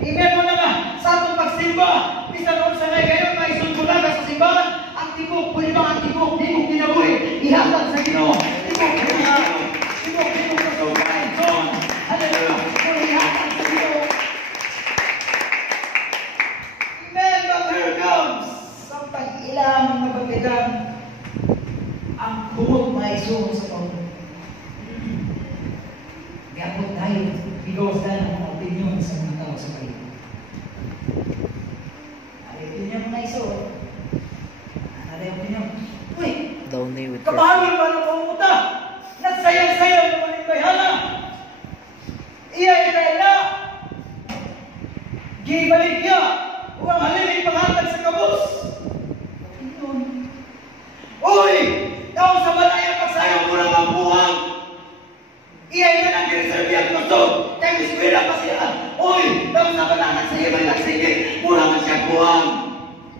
Amen mo na nga, sa atong pagsimba, bisan noon sa ngay kayo, mga igsoon bulaga sa simbahan, ang tipo, pwede ba ang tipo, di mo kinabuhi, ihatag sa Ginoo. Tipo, hallelujah, pwede ihatag sa Ginoo. Amen, but here comes, sampai ilang nabagdagan, ang bumot mga igsoon sa Paulo. Gapot tayo, because dahil ang opinion sa mga tao sa paligid. Ang opinion mga igsoon, ang opinion, uy, Downey with kapahagal ba ng pamunta? Nagsayang-sayang naman yung bayhana. Iyay kaya na. Gibalik niya. Huwag halin panghatag sa kabus. Uy! Daw sa balaya pagsayaw mo lang ang buhang. Iyay ka nang gireserve ang gusto. Kaya miswira pa siya. Uy! Daw sa balaya sa ibang nagsige. Mura man siya buhang.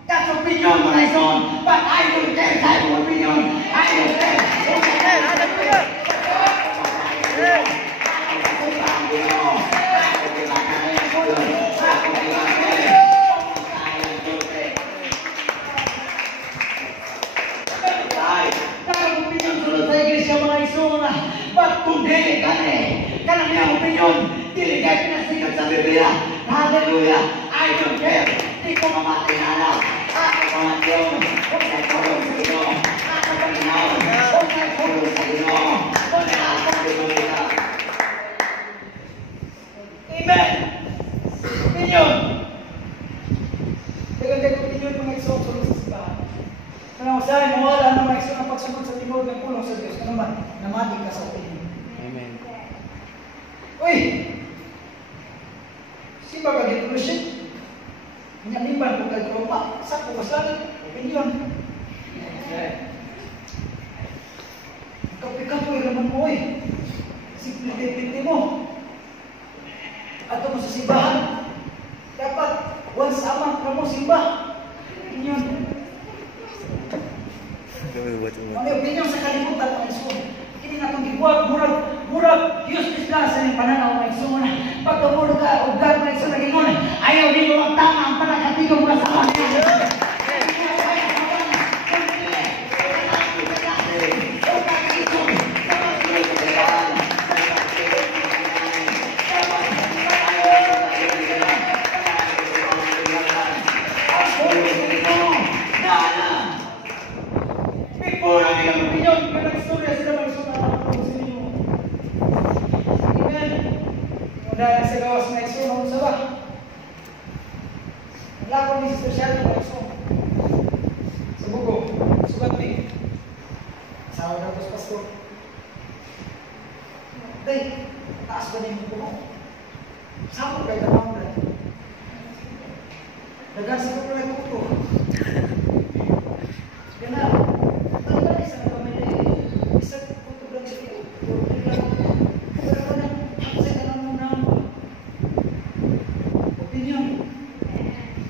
That's opinion, my son. But I don't care that opinion. I don't care. Hallelujah. But kung dili ka kanang niyang opinion, dili kayo pinasikat sa Biblia. Hallelujah. I don't care. Di ko mamatay na lang. Ako pangatyon. Huwag kayo kulong sa Ginoo. Ako Panginoon. Huwag kayo kulong sa Ginoo. Huwag na akong Biblia. Amen. Opinion. Dagan-dagan opinion mga igsoon sa simbahan. Kaya usahay, mawala na mga igsoon ang pagsunod sa tinod ng kulong sa Diyos. Kaya naman, namati ka sa opinion. Amen. Uy! Simba ka gito shit. Minaliban ko kay Roma. Sakto ka sa opinion. Kapoy-kapoy naman mo eh. Simple-simple mo. Ato mo sa simbahan. Dapat once a month ka mo simba. Opinion. May opinion sa kalimutan ng igsoon. Hindi na itong gibuhat, murag, useless na sa iyong pananaw ng igsoon. Pagkamuro ka, o God ng igsoon na gingon, ayaw din mo ang tama ang panagkatigaw mo sa kanya. Before ang ilang opinion, may nag-istorya sila mag-istorya sa inyo. Amen. Dahil sa gawas na igsoon ang usaba. Wala ko ni espesyal na igsoon. Sa bugo, sugat ni. Asawa na po sa pastor. Day, taas ba niyo po mo? Saan kayo na mo rin? Dagan sa ko na ito. Sige na.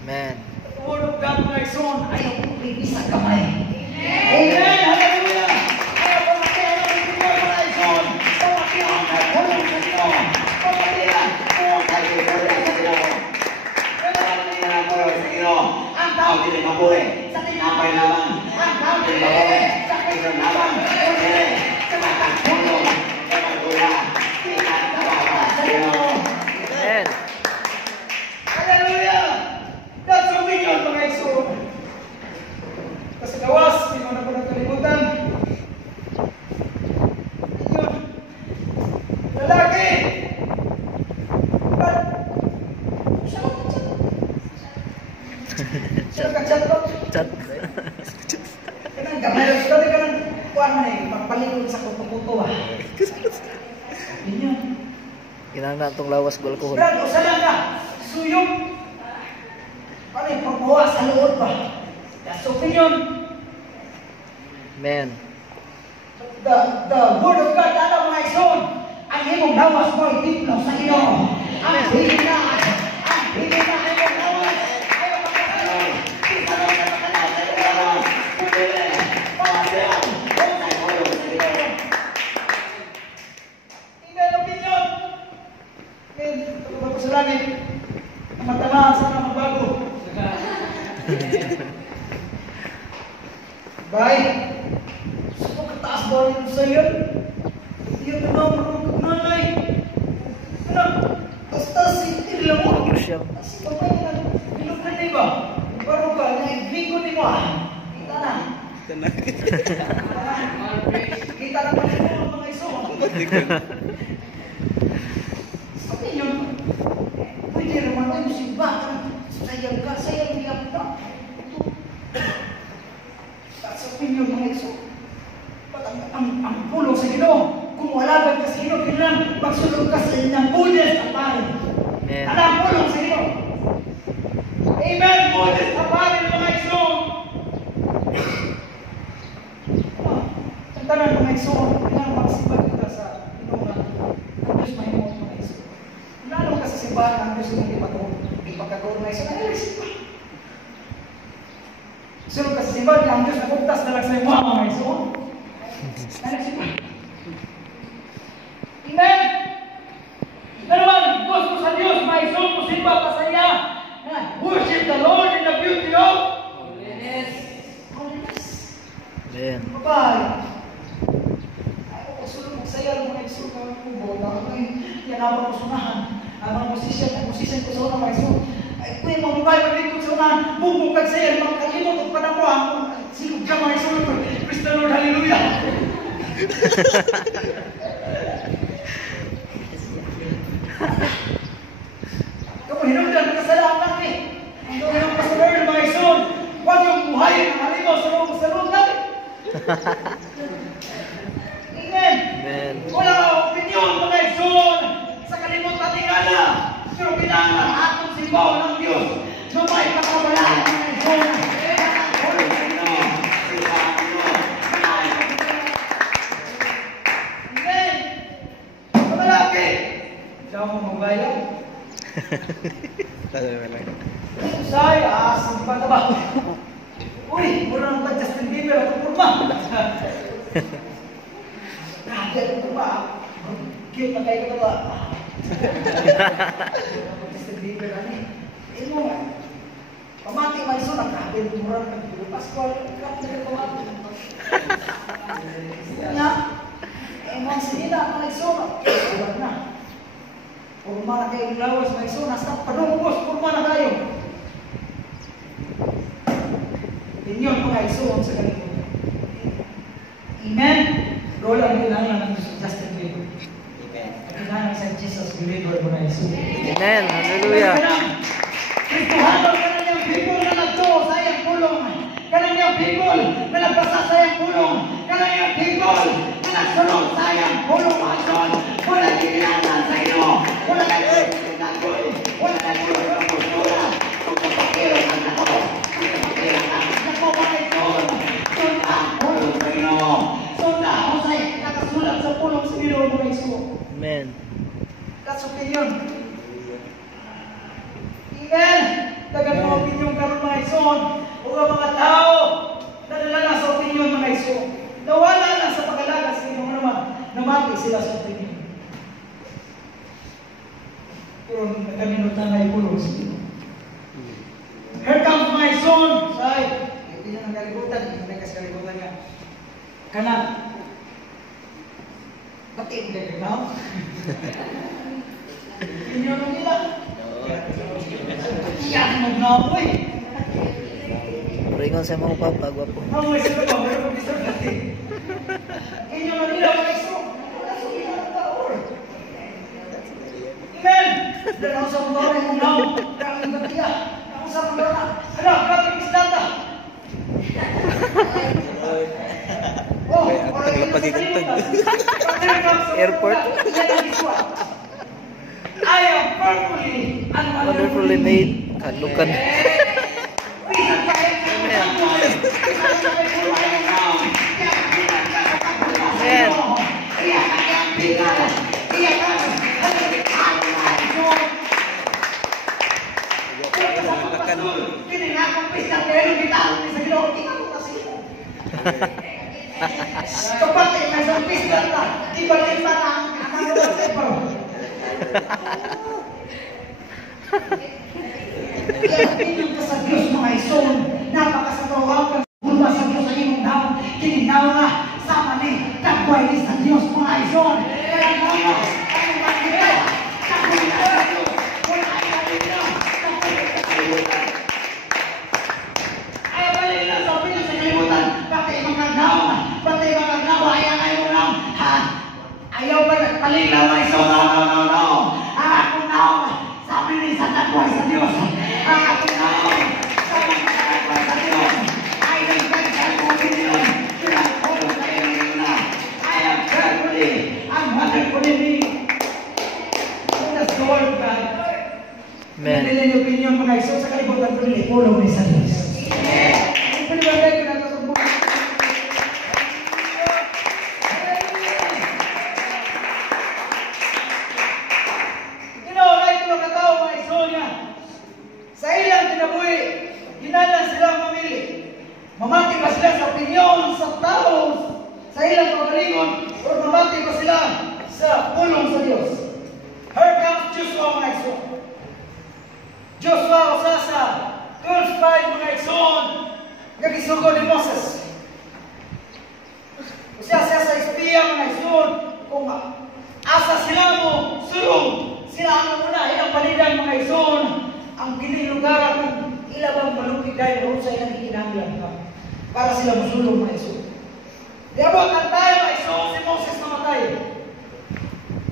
Amen. The word of God my son, ayaw ko isa kamay. Amen. Hallelujah. Ayaw ko makilala ng Pinoy my son. Pamakihan na kulong sa Ginoo. Pamakihan kung tayo kulong sa Ginoo. Pamakihan na kulong sa Ginoo. Ang tao din mo Kinahanglan itong lawas ng alcohol. Brad, usa lang ka. Suyok. Ano yung pagbawa sa loob ba? That's opinion. Amen. The word of God, ano mga ison, ang imong lawas mo, itiplo sa Ginoo. Ang hili na imong lawas. Ayaw makakaroon. Kita lang na makalaw sa Ginoo. Pumili. Pawasyan. Huwag tayo kulong sa Ginoo. Tingnan ang opinion. Ito ba sa langit? Ang matalahan sana magbago. Bye. So, kataas ba rin sa iyo? Iyon na lang marunong nanay. Ano? Basta sintil lang mo. Crucial. Kasi babay na binuklan na iba. Baro ka, naibigo ni mo. Kita na. Kita na pa rin mo mga iso. Sabi niyo, pwede naman tayo simba. Sayang ka, sayang niya ka. Sa opinion mga iso. Ang pulong sa Ginoo, kung wala ka sa Ginoo, kailangan magsulong ka sa inyong budes at parin. Ano ang pulong sa Ginoo? Amen! Budes at parin mga iso. Ang tanan mga iso, kailangan magsibad kita sa Ginoo na ang Diyos mahimot mga iso. Lalo ka sa simbahan ang Diyos hindi ipagkagawa mga iso, nag-ilisip pa. Sulong ka sa simbahan ang Diyos nagpuntas na lang sa iyo mga iso. Amen. Naman, gusto sa Diyos, may isong simba pa sa iya. Worship the Lord in the beauty of holiness. Amen. Bye-bye. Ayaw ko sulong magsaya mga isong mga kubo. Yan ang mga sunahan. Ang mga musisyan ko sa unang mga isong. Ay, kung yung mga babae maglikod sa unahan, bubong kagsaya, mga kalimot at panamuha. Silog ka mga isong. Praise the Lord, hallelujah. Kamu hinundan kasalanan eh. Ang gawin ng pastor ng mga ison, huwag yung buhayin ang halimaw sa mga salud natin. Amen. Amen. Wala opinion mga ison sa kalimot nating ala. Pero kinahanglan atong simbaw ng Diyos. Sumay pakawalaan mga ison. Siya mo magbayad. Saya, asing pa ba? Uy, mura ba Justin Bieber at kurma? Nakagad ko ba? Cute na kayo ka ba? Justin Bieber, ano eh? Mo, pamati man iso, nakagad ko mura ng Puro Pascual. Nakagad ko ba? Nga, mga sinila, mga iso, nakagad na. Purma na kayo ng lawas, may iso, nasa panungkos, purma na kayo. Inyon mga iso sa kalimutan. Amen? Rola ang kailangan ng Justin Bieber. Amen. Ang kailangan sa Jesus Believer mga iso. Amen. Hallelujah. Kristohanol ka na niyang people na nagtuo sa iyang pulong. Ka na niyang people na nagbasa sa iyang pulong. Ka na niyang people na nagsunod sa iyang pulong mga son. Wala kinilanan sa inyo. Wala kayo nagul. Wala kayo ng kultura. Kung kapakirang ang ako. Kung kapakirang ang ako mga son. Sunda ang pulong sa inyo. Sunda ako sa nakasulat sa pulong sa inyo mga iso. Amen. That's opinion. Amen. Dagan mga opinion karon mga ison. O mga tao nadala na sa opinion mga iso. Nawala na sa pag-alaga sa inyong naman. Namati sila sa opinion. Pero nagkaminot na naipulong sa inyo. Here comes my son. Say, hindi niya nang kalibutan. Hindi kasi kalibutan niya. Kanan. Pati hindi ka now. Opinion mo nila. Iyak mo na ako eh. Ringon sa mga papa, gwapo. Ang isa na ba? Meron kong isa pati. Inyo na nila mga iso. Wala sa ina ng taon. Amen! Dahil ako sa mga rin mong naong. Kaming batiya. Ako sa mga rin. Ano? Kaming isdata. Oh, Tagapagigintag. Airport? Wonderfully made. Kalukan. Kapatid, may isang pista na, ibalik pa na ang paper. Iyan ka sa Diyos mga ison, napakasatawag ka bulwa sa Diyos sa imong naon, kininaw nga, sama ni, tagway ni sa Diyos mga ison. Kaya mga, ano ba kita? Tagway na sa Diyos. Wala ayaw nila, tagway na sa kalimutan. Ayaw balik na sa Diyos sa kalimutan, pati mga naon, pati mga nawa, ayaw naon, ha? Ayaw ba palilaw mga ison? No. Ako naon, sabi ni sa tagway sa Diyos. Ako naon, sabi ni sa tagway sa Diyos. I am thankful. I am carefully. I'm wonderfully made. That's the word of God. Amen. Nilin yung opinion mga iso sa kalibutan ko nila, follow me sa Diyos. Ang pinibagay ko na ito sa buhay. Like mga katao mga iso niya. Sa ilang kinabuhi, hinalan silang mamili. Mamati ba sila sa opinyon, sa tao, sa ilang pagalingon, o mamati ba sila sa pulong sa Diyos? Here comes Joshua mga iso. Joshua usa sa 12 mga ison nagisugo ni Moses. Usa siya sa espiya mga ison kung asa sila mo sulong. Sila ang muna, ilang palidan mga ison, ang ginilugaran ng ilabang malupig dahil roon sa ilang ikinamlang ka. Para sila musulong mga ison. Di abot ang tayo mga ison, si Moses namatay.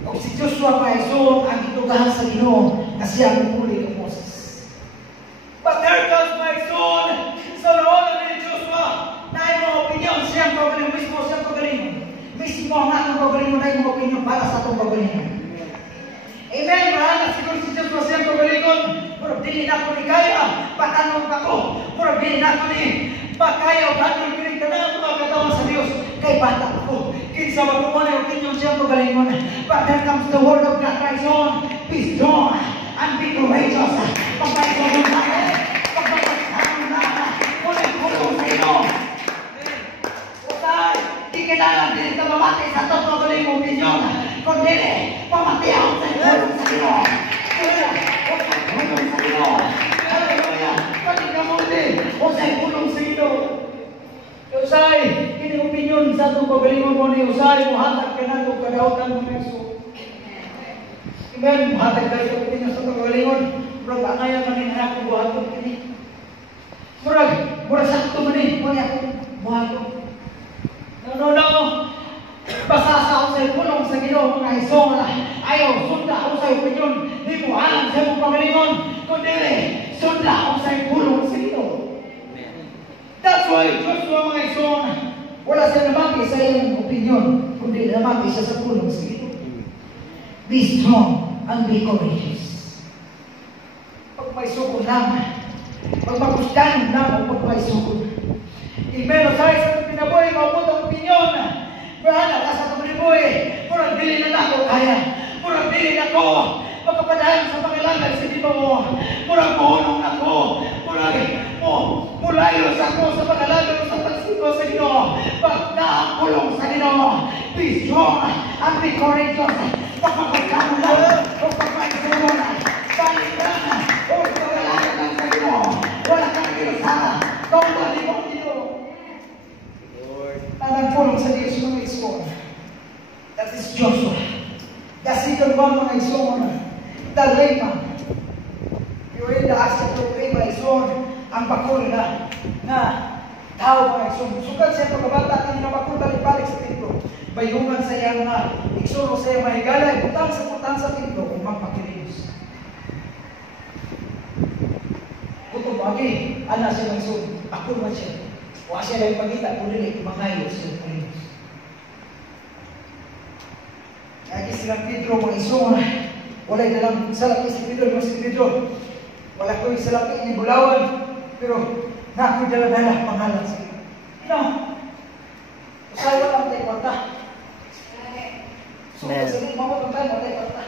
O si Joshua mga ison, ang itugahan sa Ginoo na siya ang muli ng Moses. But there comes my son, sa naon ni Joshua, na ay mga opinion, siyang pagaling, mismo siyang pagaling. Mismo ang atong pagaling, na ay mga opinion para sa atong pagaling. Amen, mahala siguro si Joshua siyang pagalingon, pero dili na ko ni kaya, patanong pa ko, pero dili na ko ni pakaya o tanong kinig ka na mga katawan sa Diyos, kay bata ko. Kinsa magkukuha na opinion siyang pagalingon. But there comes the word of God, my son, be strong and be courageous. Pagpapagod tayo, pagpapagod na, kulong sa iyo. Usay, di kailangan din ka mamati sa ito pagaling mong opinion. Kundi, pamati ako sa kulong sa iyo. Kulong sa iyo. Hallelujah. Pati ka muli, usay kulong sa iyo. Usay, kini opinion sa ito pagaling mo ni usay, muhatag ka na ito kadautan mo ng iso. Amen, muhatag ka ito opinion sa ito pagalingon. Murag angaya man ni anak ko buhaton kini. Murag sakto man ni ako buhaton. No. Basta sa usay pulong sa Ginoo mga isong ayaw sunda usay opinyon di mo alam sa mong pagalingon kundi sunda usay pulong sa Ginoo. That's why Joshua mga isong wala siya namaki sa iyong opinyon kundi namaki siya sa pulong sa Ginoo. Be strong and be courageous. Pag may sukod lang, pag mapuskan lang o pag may sukod. Imeno tayo sa pinabuhay, maupot ang opinyon. Bahala ka sa pinabuhay, murang bilin na ako kaya. Murang bilin ako, magkapadahan sa pangilangan sa dito mo. Murang buhulong ako, murang mulayo sa ako sa pangilangan sa pagsiko sa dito. Pag nakakulong sa dito, be strong and be courageous. Pagpapagkan mo lang, o pagpapagkan mo lang. Balik ka na, o pagkalagan ng sa dito. Wala kang kinasama, kung balik mo dito. Nagpulong sa Diyos mga ison. That is Joshua. The second one mga ison. The layman. Yung the asset of layman ison. Ang bakul na tao mga ison. Sukat siya pagkabata at na bakul balik-balik sa templo. Bayungan sa iyang iksuno sa iyang mahigala. Putang sa templo kung magpakilinis. Kutub lagi. Ana siya mga ison. Bakul man siya. Wala siya lang pagkita, kundi makayo siya Kaya silang Pedro mga ison, Walay dalang salapi si Pedro, wala ko yung salapi ni Bulawan, pero nako'y dala-dala pangalan sa iyo. Usay wala tayo kwarta. So, kasi mawag ang tayo, wala tayo kwarta.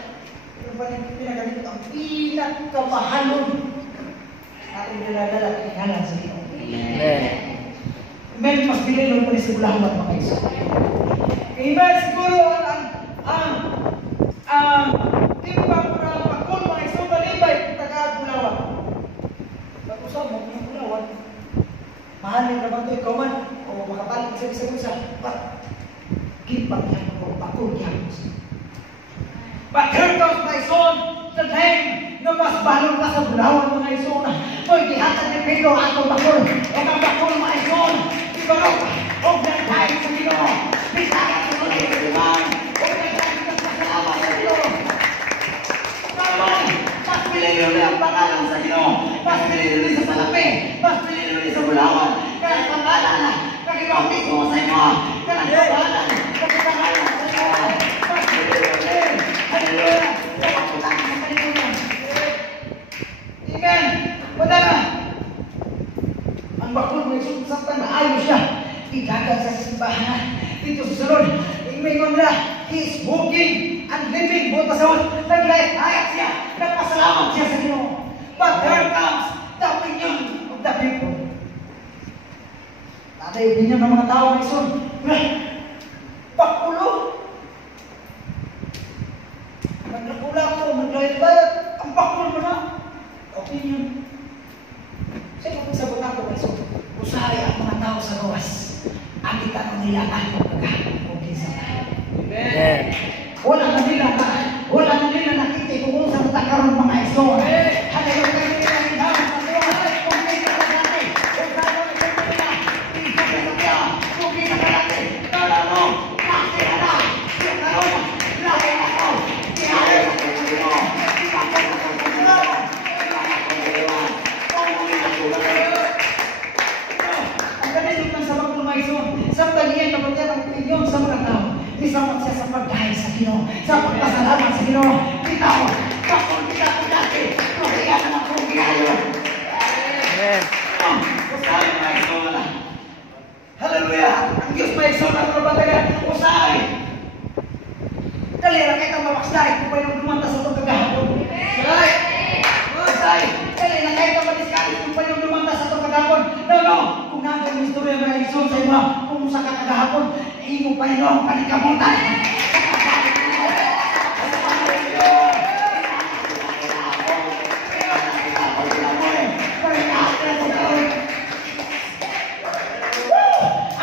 Pero pa rin pinagamit ang pinakamahalon natin dala-dala pangalan sa iyo. Amen. Mas bilin mo ni si Bulawan mga iso. Amen. Siguro ang timbang para pakul mga iso malibay taga-Bulawan. Pag-usap mo, Bulawan. Mahalin naman ito ikaw man o makapalit sa isa-isa. Kipat yan mo, pakul yan mo. But here comes my son, the name na mas balong pa sa Bulawan mga iso na mo'y gihatan ni Pedro ato bakul. O kang bakul mga iso na ibarok o nagkain sa Ginoo. Bisagan sa mga iluman o nagkain sa pasalamat sa Ginoo. Naman, mas pililo na ang pangalan sa Ginoo. Mas pililo sa salapi. Mas pililo sa Bulawan. Kaya pangalan na kagibautis mo sa inyo. Kaya pangalan kagipangalan sa inyo. Mas pililo rin. Hallelujah. Kaya pangalan sa inyo. Amen. Wala na. Ang bakul mo isusaptan na ayos siya. Idagan sa simbahan. Dito sa salon. Ingon na, he is walking and living. Buot pasawad. Naglayat siya. Nagpasalamat siya sa Ginoo. But there comes the opinion of the people. Ada opinion ng mga tao ng isun. Pakulo. Naglakulang ko, naglayat-layat. Ang pakulo mo na. Opinion. Sa'yo kung sabot ako ng isun. Usahay ang mga tao sa gawas. Ang itanong nila ako pagkakapag sa Amen. wala na nila nakita kung saan takaroon mga iso. Hallelujah. Sa paghiyan na pagyan ang opinyon sa mga tao. Isama siya sa pagdahil sa Ginoo, sa pagpasalamat sa Ginoo. Ikaw, kapag kita ko dati, kaya ka ng kong ginagawa. Amen. Usahay mga isola. Hallelujah! Ang Diyos may isola ng rabatagan. Usahay! Kalira kayo kang mamaksay kung pa yung lumanta sa itong kagahapon. Usahay! Kalira kayo kang madiskalit kung pa yung lumanta sa itong kagahapon. No! Kung natin yung istorya mga isola sa iba, kung sa kakagahapon, imo pa rin ang kalikamutan.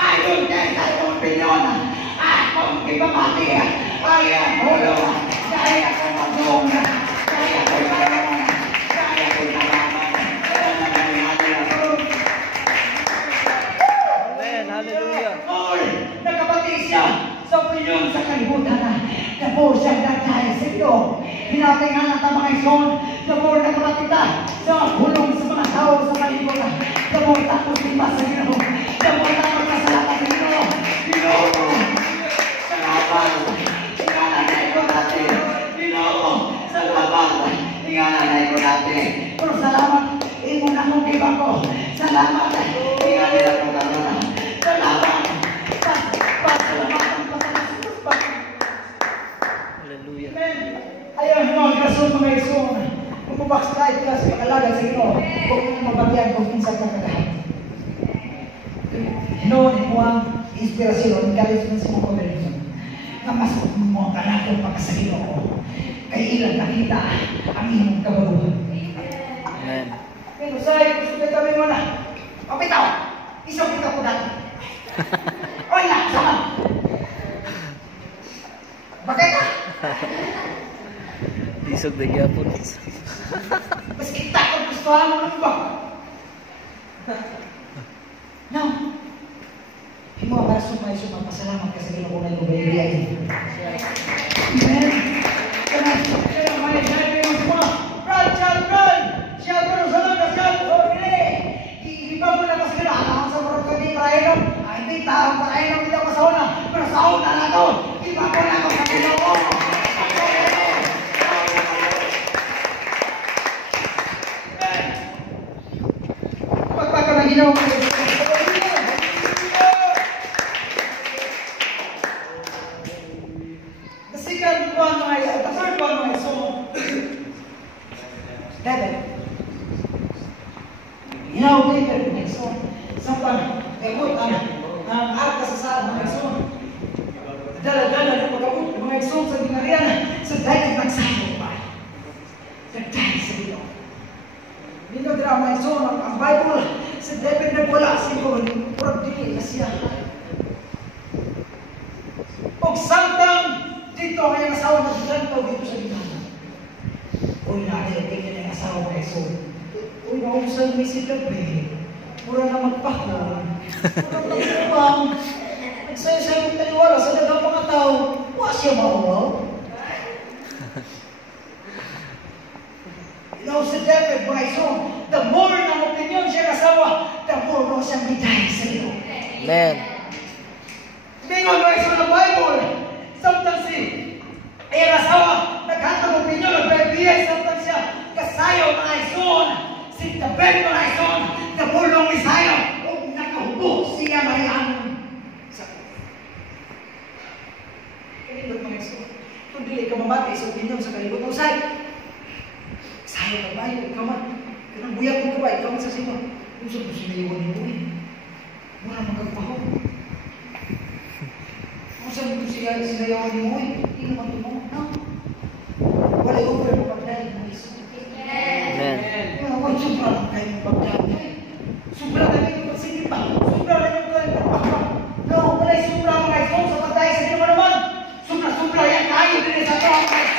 Ayun kayo sa iyong opinyon. Kung ipamati, kaya hulo, kaya ko mag-doon, kaya ko marunong, kaya ko nalaman. Amen. Hallelujah. Nakapati siya sa opinyon sa kalibutan na nabor siya dahil sa iyo. Hinapay nga natin mga ison, nabor nakapatita sa hulong sa mga tao sa kalibutan. Nabor tapos lima sa Ginoo. Nabor tapos masalamat sa Ginoo. Ginoo, salamat. Ingananay ko natin. Ginoo, salamat. Ingananay ko natin. Pero salamat, imo na mong iba ko. Salamat. Ingananay ko natin. Salamat. Hallelujah. Ayaw mga grason mga ison. Kung mabackslide ka sa pag-alaga sa Ginoo, huwag mo mabagyan kung minsan ka kagahapon. Hinoon mo ang inspirasyon, encouragement sa mga pag-alaga. Na mas mo ang kanatong pagkasa Ginoo. Kay ilang nakita ang iyong kabaguhan. Amen. Pero sa'yo, gusto ka kami mo na. Pabitaw! Isang kita ko dati. Oy na, sama! Bakit ka? Isog na gyapon. Mas kita ko gusto mo ba? No. Himo ang sumay pasalamat ka sa Ginoo na lubayay. Amen. Kaya may sabi mo pa, Brad, siya ko sa mga siya okay. Iba mo na kasi na sa mga kadi parayon. Ay hindi tao parayon kita pa sa una, pero sa una na to. Iba ko na ako sa Ginoo. David. Inaw David mga igsoon. Sampan, ikot ang arka sa saan mga igsoon. Dala-dala ng pag-abot ng mga igsoon sa ginarian sa David nagsayang pa. Nagdahil sa Ginoo. Ginoo dira mga igsoon ang Bible sa David nagwala siguro pero dili na siya. Og samtang dito ang iyang asawa naglantaw dito sa ginana. Uy, nakalitin niya ng asawa mga igsoon. Uy, mausang may si David. Pura na magpahon. Pura na magpahon. Nagsaya-saya ng taliwala sa dagang mga tao. Huwag siya mauwaw. Ilaw sa David, mga igsoon, the more ng opinion siya kasawa, the more mo siyang bigay sa iyo. Amen. Bingon mga igsoon ng Bible, samtang si iyang asawa, naghatang opinion, nagpapiyay, samtang siya kasayo mga igsoon, si David mga igsoon, napulong ni sayo, o nakahubo siya marihan. Kalibot mga igsoon, kung dili ka mamati sa opinion sa kalibot ng sayo, sayo ka ba? Ikaw man. Kanang buyak mo ka ba? Ikaw man sa sino. Kung saan mo sinayawan ni Buhay. Muna magkagpaho. Kung saan mo sinayawan ni Buhay. Hindi naman ito mo. No? Wala over mo pagdahil mo isa. Amen. Wala sobra lang kayo ng pagdahil. Sobra lang kayo ng pagsigit pa. Sobra lang kayo ng pagdahil. No, wala sobra mga igsoon sa pagdahil sa sino naman. Sobra yan tayo din sa tao mga igsoon.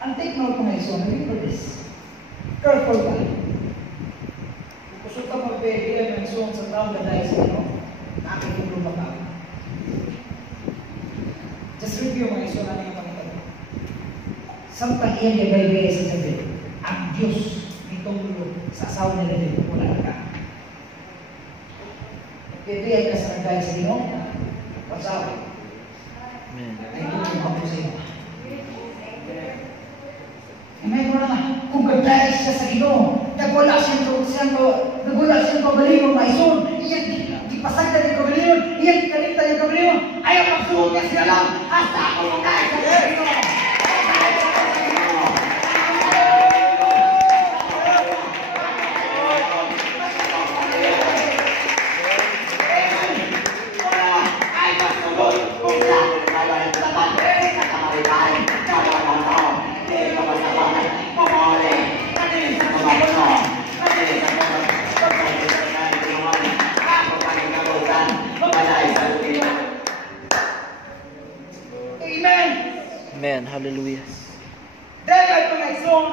Ang take note ko ngayon, remember this. Careful ka. Kusok ka magpapilihan ng suwang sa taong dahil sa inyo, nakakitulong ba ka? Just review mga iso na yung Panginoon. Samtang iyan yung baybay sa David, ang Diyos nitong ulo sa asawa ni David, wala ka. Nagpapilihan ka sa nagdahil sa inyo, pasawa. Amen. Ay tulong ako sa iyo. Amen mo na, kung gagdahil siya sa Ginoo, nagwala siyang kabaliwan, maison, iyan di pasagdan yung kabaliwan, iyan di kalimtan yung kabaliwan, ayaw magsuot niya siya lang, hasta ako yung dahil sa Ginoo. Amen. Hallelujah. Dapat mga igsoon,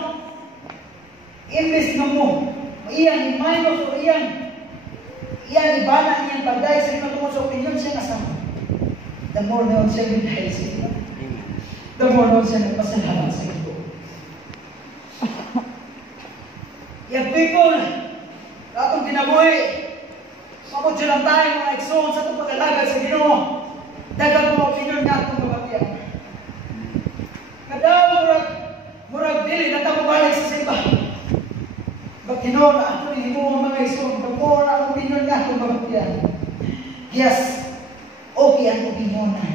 imbes na mo, iyan imayos o iyan ibana iyan pagdahil sa inyo tungkol sa opinion siya kasama. The more noon siya bigay sa inyo. The more noon siya nagpasalamat sa inyo. Yung people, atong ginabuhi, mapod siya lang tayo mga igsoon sa itong pag-alagad sa Ginoo. Dagang mga opinion niya itong magapiyang. Kadaw murag dili na tamo balik sa simba. Pag Ginoo na ato ni mo mga igsoon, pagmura ang opinion nga kung magapyan. Yes, okay ang opinion na.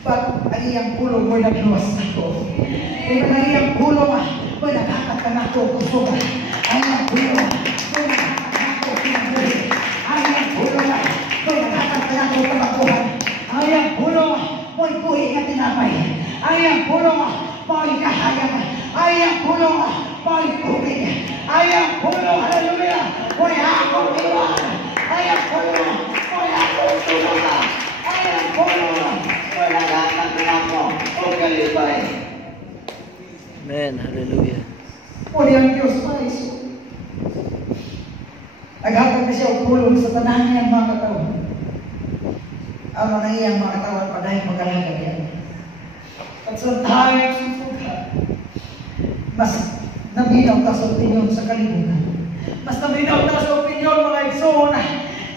But ang iyang pulong mo'y nagluwas na ko. Kaya ang iyang pulong mo'y nakakat na ako kusugan. Ang iyang pulong mo'y nakakat na ako kusugan. Ang iyang pulong mo'y nakakat na ako kusugan. Ang iyang pulong mo'y buhi na tinapay. Ang iyang pulong mo'y kahayag. Ang iyang pulong mo'y tubig. Ang iyang pulong, hallelujah, mo'y akong iwan. Ang iyang pulong mo'y akong tulugan. Ang iyang pulong mo'y naghatag na ako o kalipay. Amen. Hallelujah. Uli ang Diyos, mais. Naghatag na siya o pulong sa tanan niyang mga katawan. Ano na iyang mga katawan pa dahil magkalagad yan. At sa tayo susuga, mas naminaw ka sa opinyon sa kalibutan. Mas naminaw ka sa opinyon mga igsoon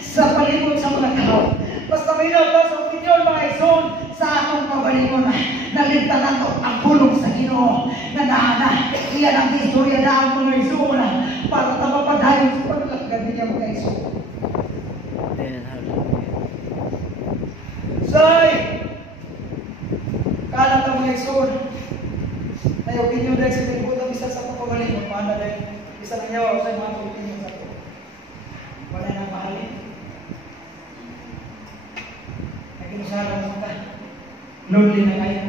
sa palibot sa mga tao. Basta may labas ang opinion mga igsoon sa akong kabalingon. Naligtanan ko ang pulong sa Ginoo. Nanaana, iyan ang istorya na ang mga igsoon para mapadayon sa pagkakagabi niya mga igsoon. Amen. Hallelujah. Say! Kanan ang mga igsoon. May opinion dahil sa kalibutan isa sa akong kabalingon. Paano dahil isa na niya sa mga opinion sa ako. Wala nang mahalin. Nag-inusaran mo ka. Lonely na kayo.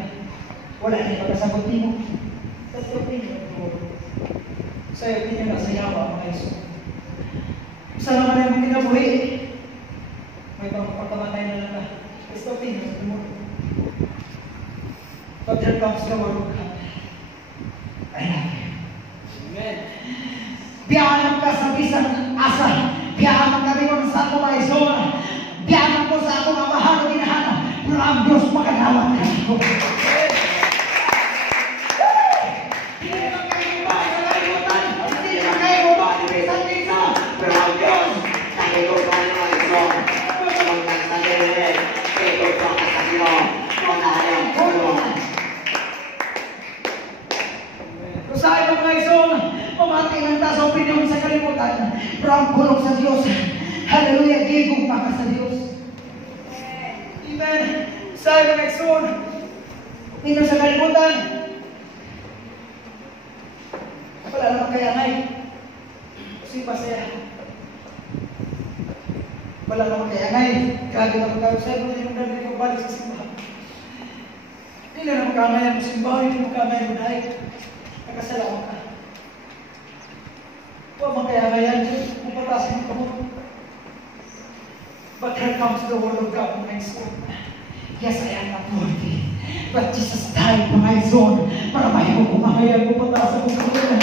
Wala na ipagkasagot mo. Sa opinion mo. Sa opinion na sa yawa mga iso. Isa naman ang mga kinabuhi. May pagpapakamatay na lang ka. Sa opinion mo. But there comes the word of God. I love you. Amen. Biyanan ka sa bisan asa. Biyanan ka rin sa ako mga iso. Biyanan ko sa ako mga mahal o ginahana. Pero ang Diyos maganawat ka ako. Hindi naman kayo ba sa kalimutan? Hindi naman kayo ba sa bisan isa? Pero ang Diyos, nakikupan mga iso. Kung nagsasabihin, nakikupan ka sa Dino. Kung nahayang tulungan. Kung sa akin mga iso, pamati lang tayo sa opinion sa kalimutan. Pero ang kulong sa Diyos. Hallelujah, gigong ka sa Diyos. Amen. Sa mga igsoon, tingnan sa kalimutan. Wala naman kaya ngay. Kasi pasaya. Wala naman kaya ngay. Grabe naman kayo. Sa'yo, hindi mo namin ikaw balik sa simbahan. Hindi na naman kamayan mo simbahan. Hindi mo kamayan mo dahil. Nagkasalawan ka. Huwag man kaya ngayon. Kung patasin mo. But here comes the word of God, my son. Yes, I am not worthy. But Jesus died for my son. Para mahiyo ko mahayag ko pataas ako sa kanya.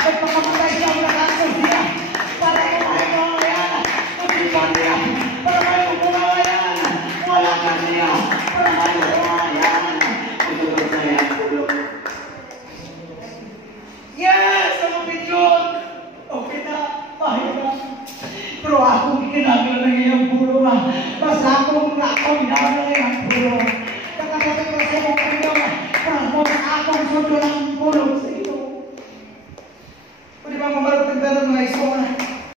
At makamatay siya ang nakansel siya. Para kumahay ko ang ayan. Magpipan niya. Para mahiyo ko ang ayan. Wala ka niya. Para mahiyo ko ang ayan. Tutulog na yan. Yes! Ang opinion! Okay na. Mahiyo na. Pero akong ikinagala ng iyong pulo nga. Basta akong ginagala ng iyong pulo. Nakatabi ko sa iyong pulo nga. Pero akong sundo lang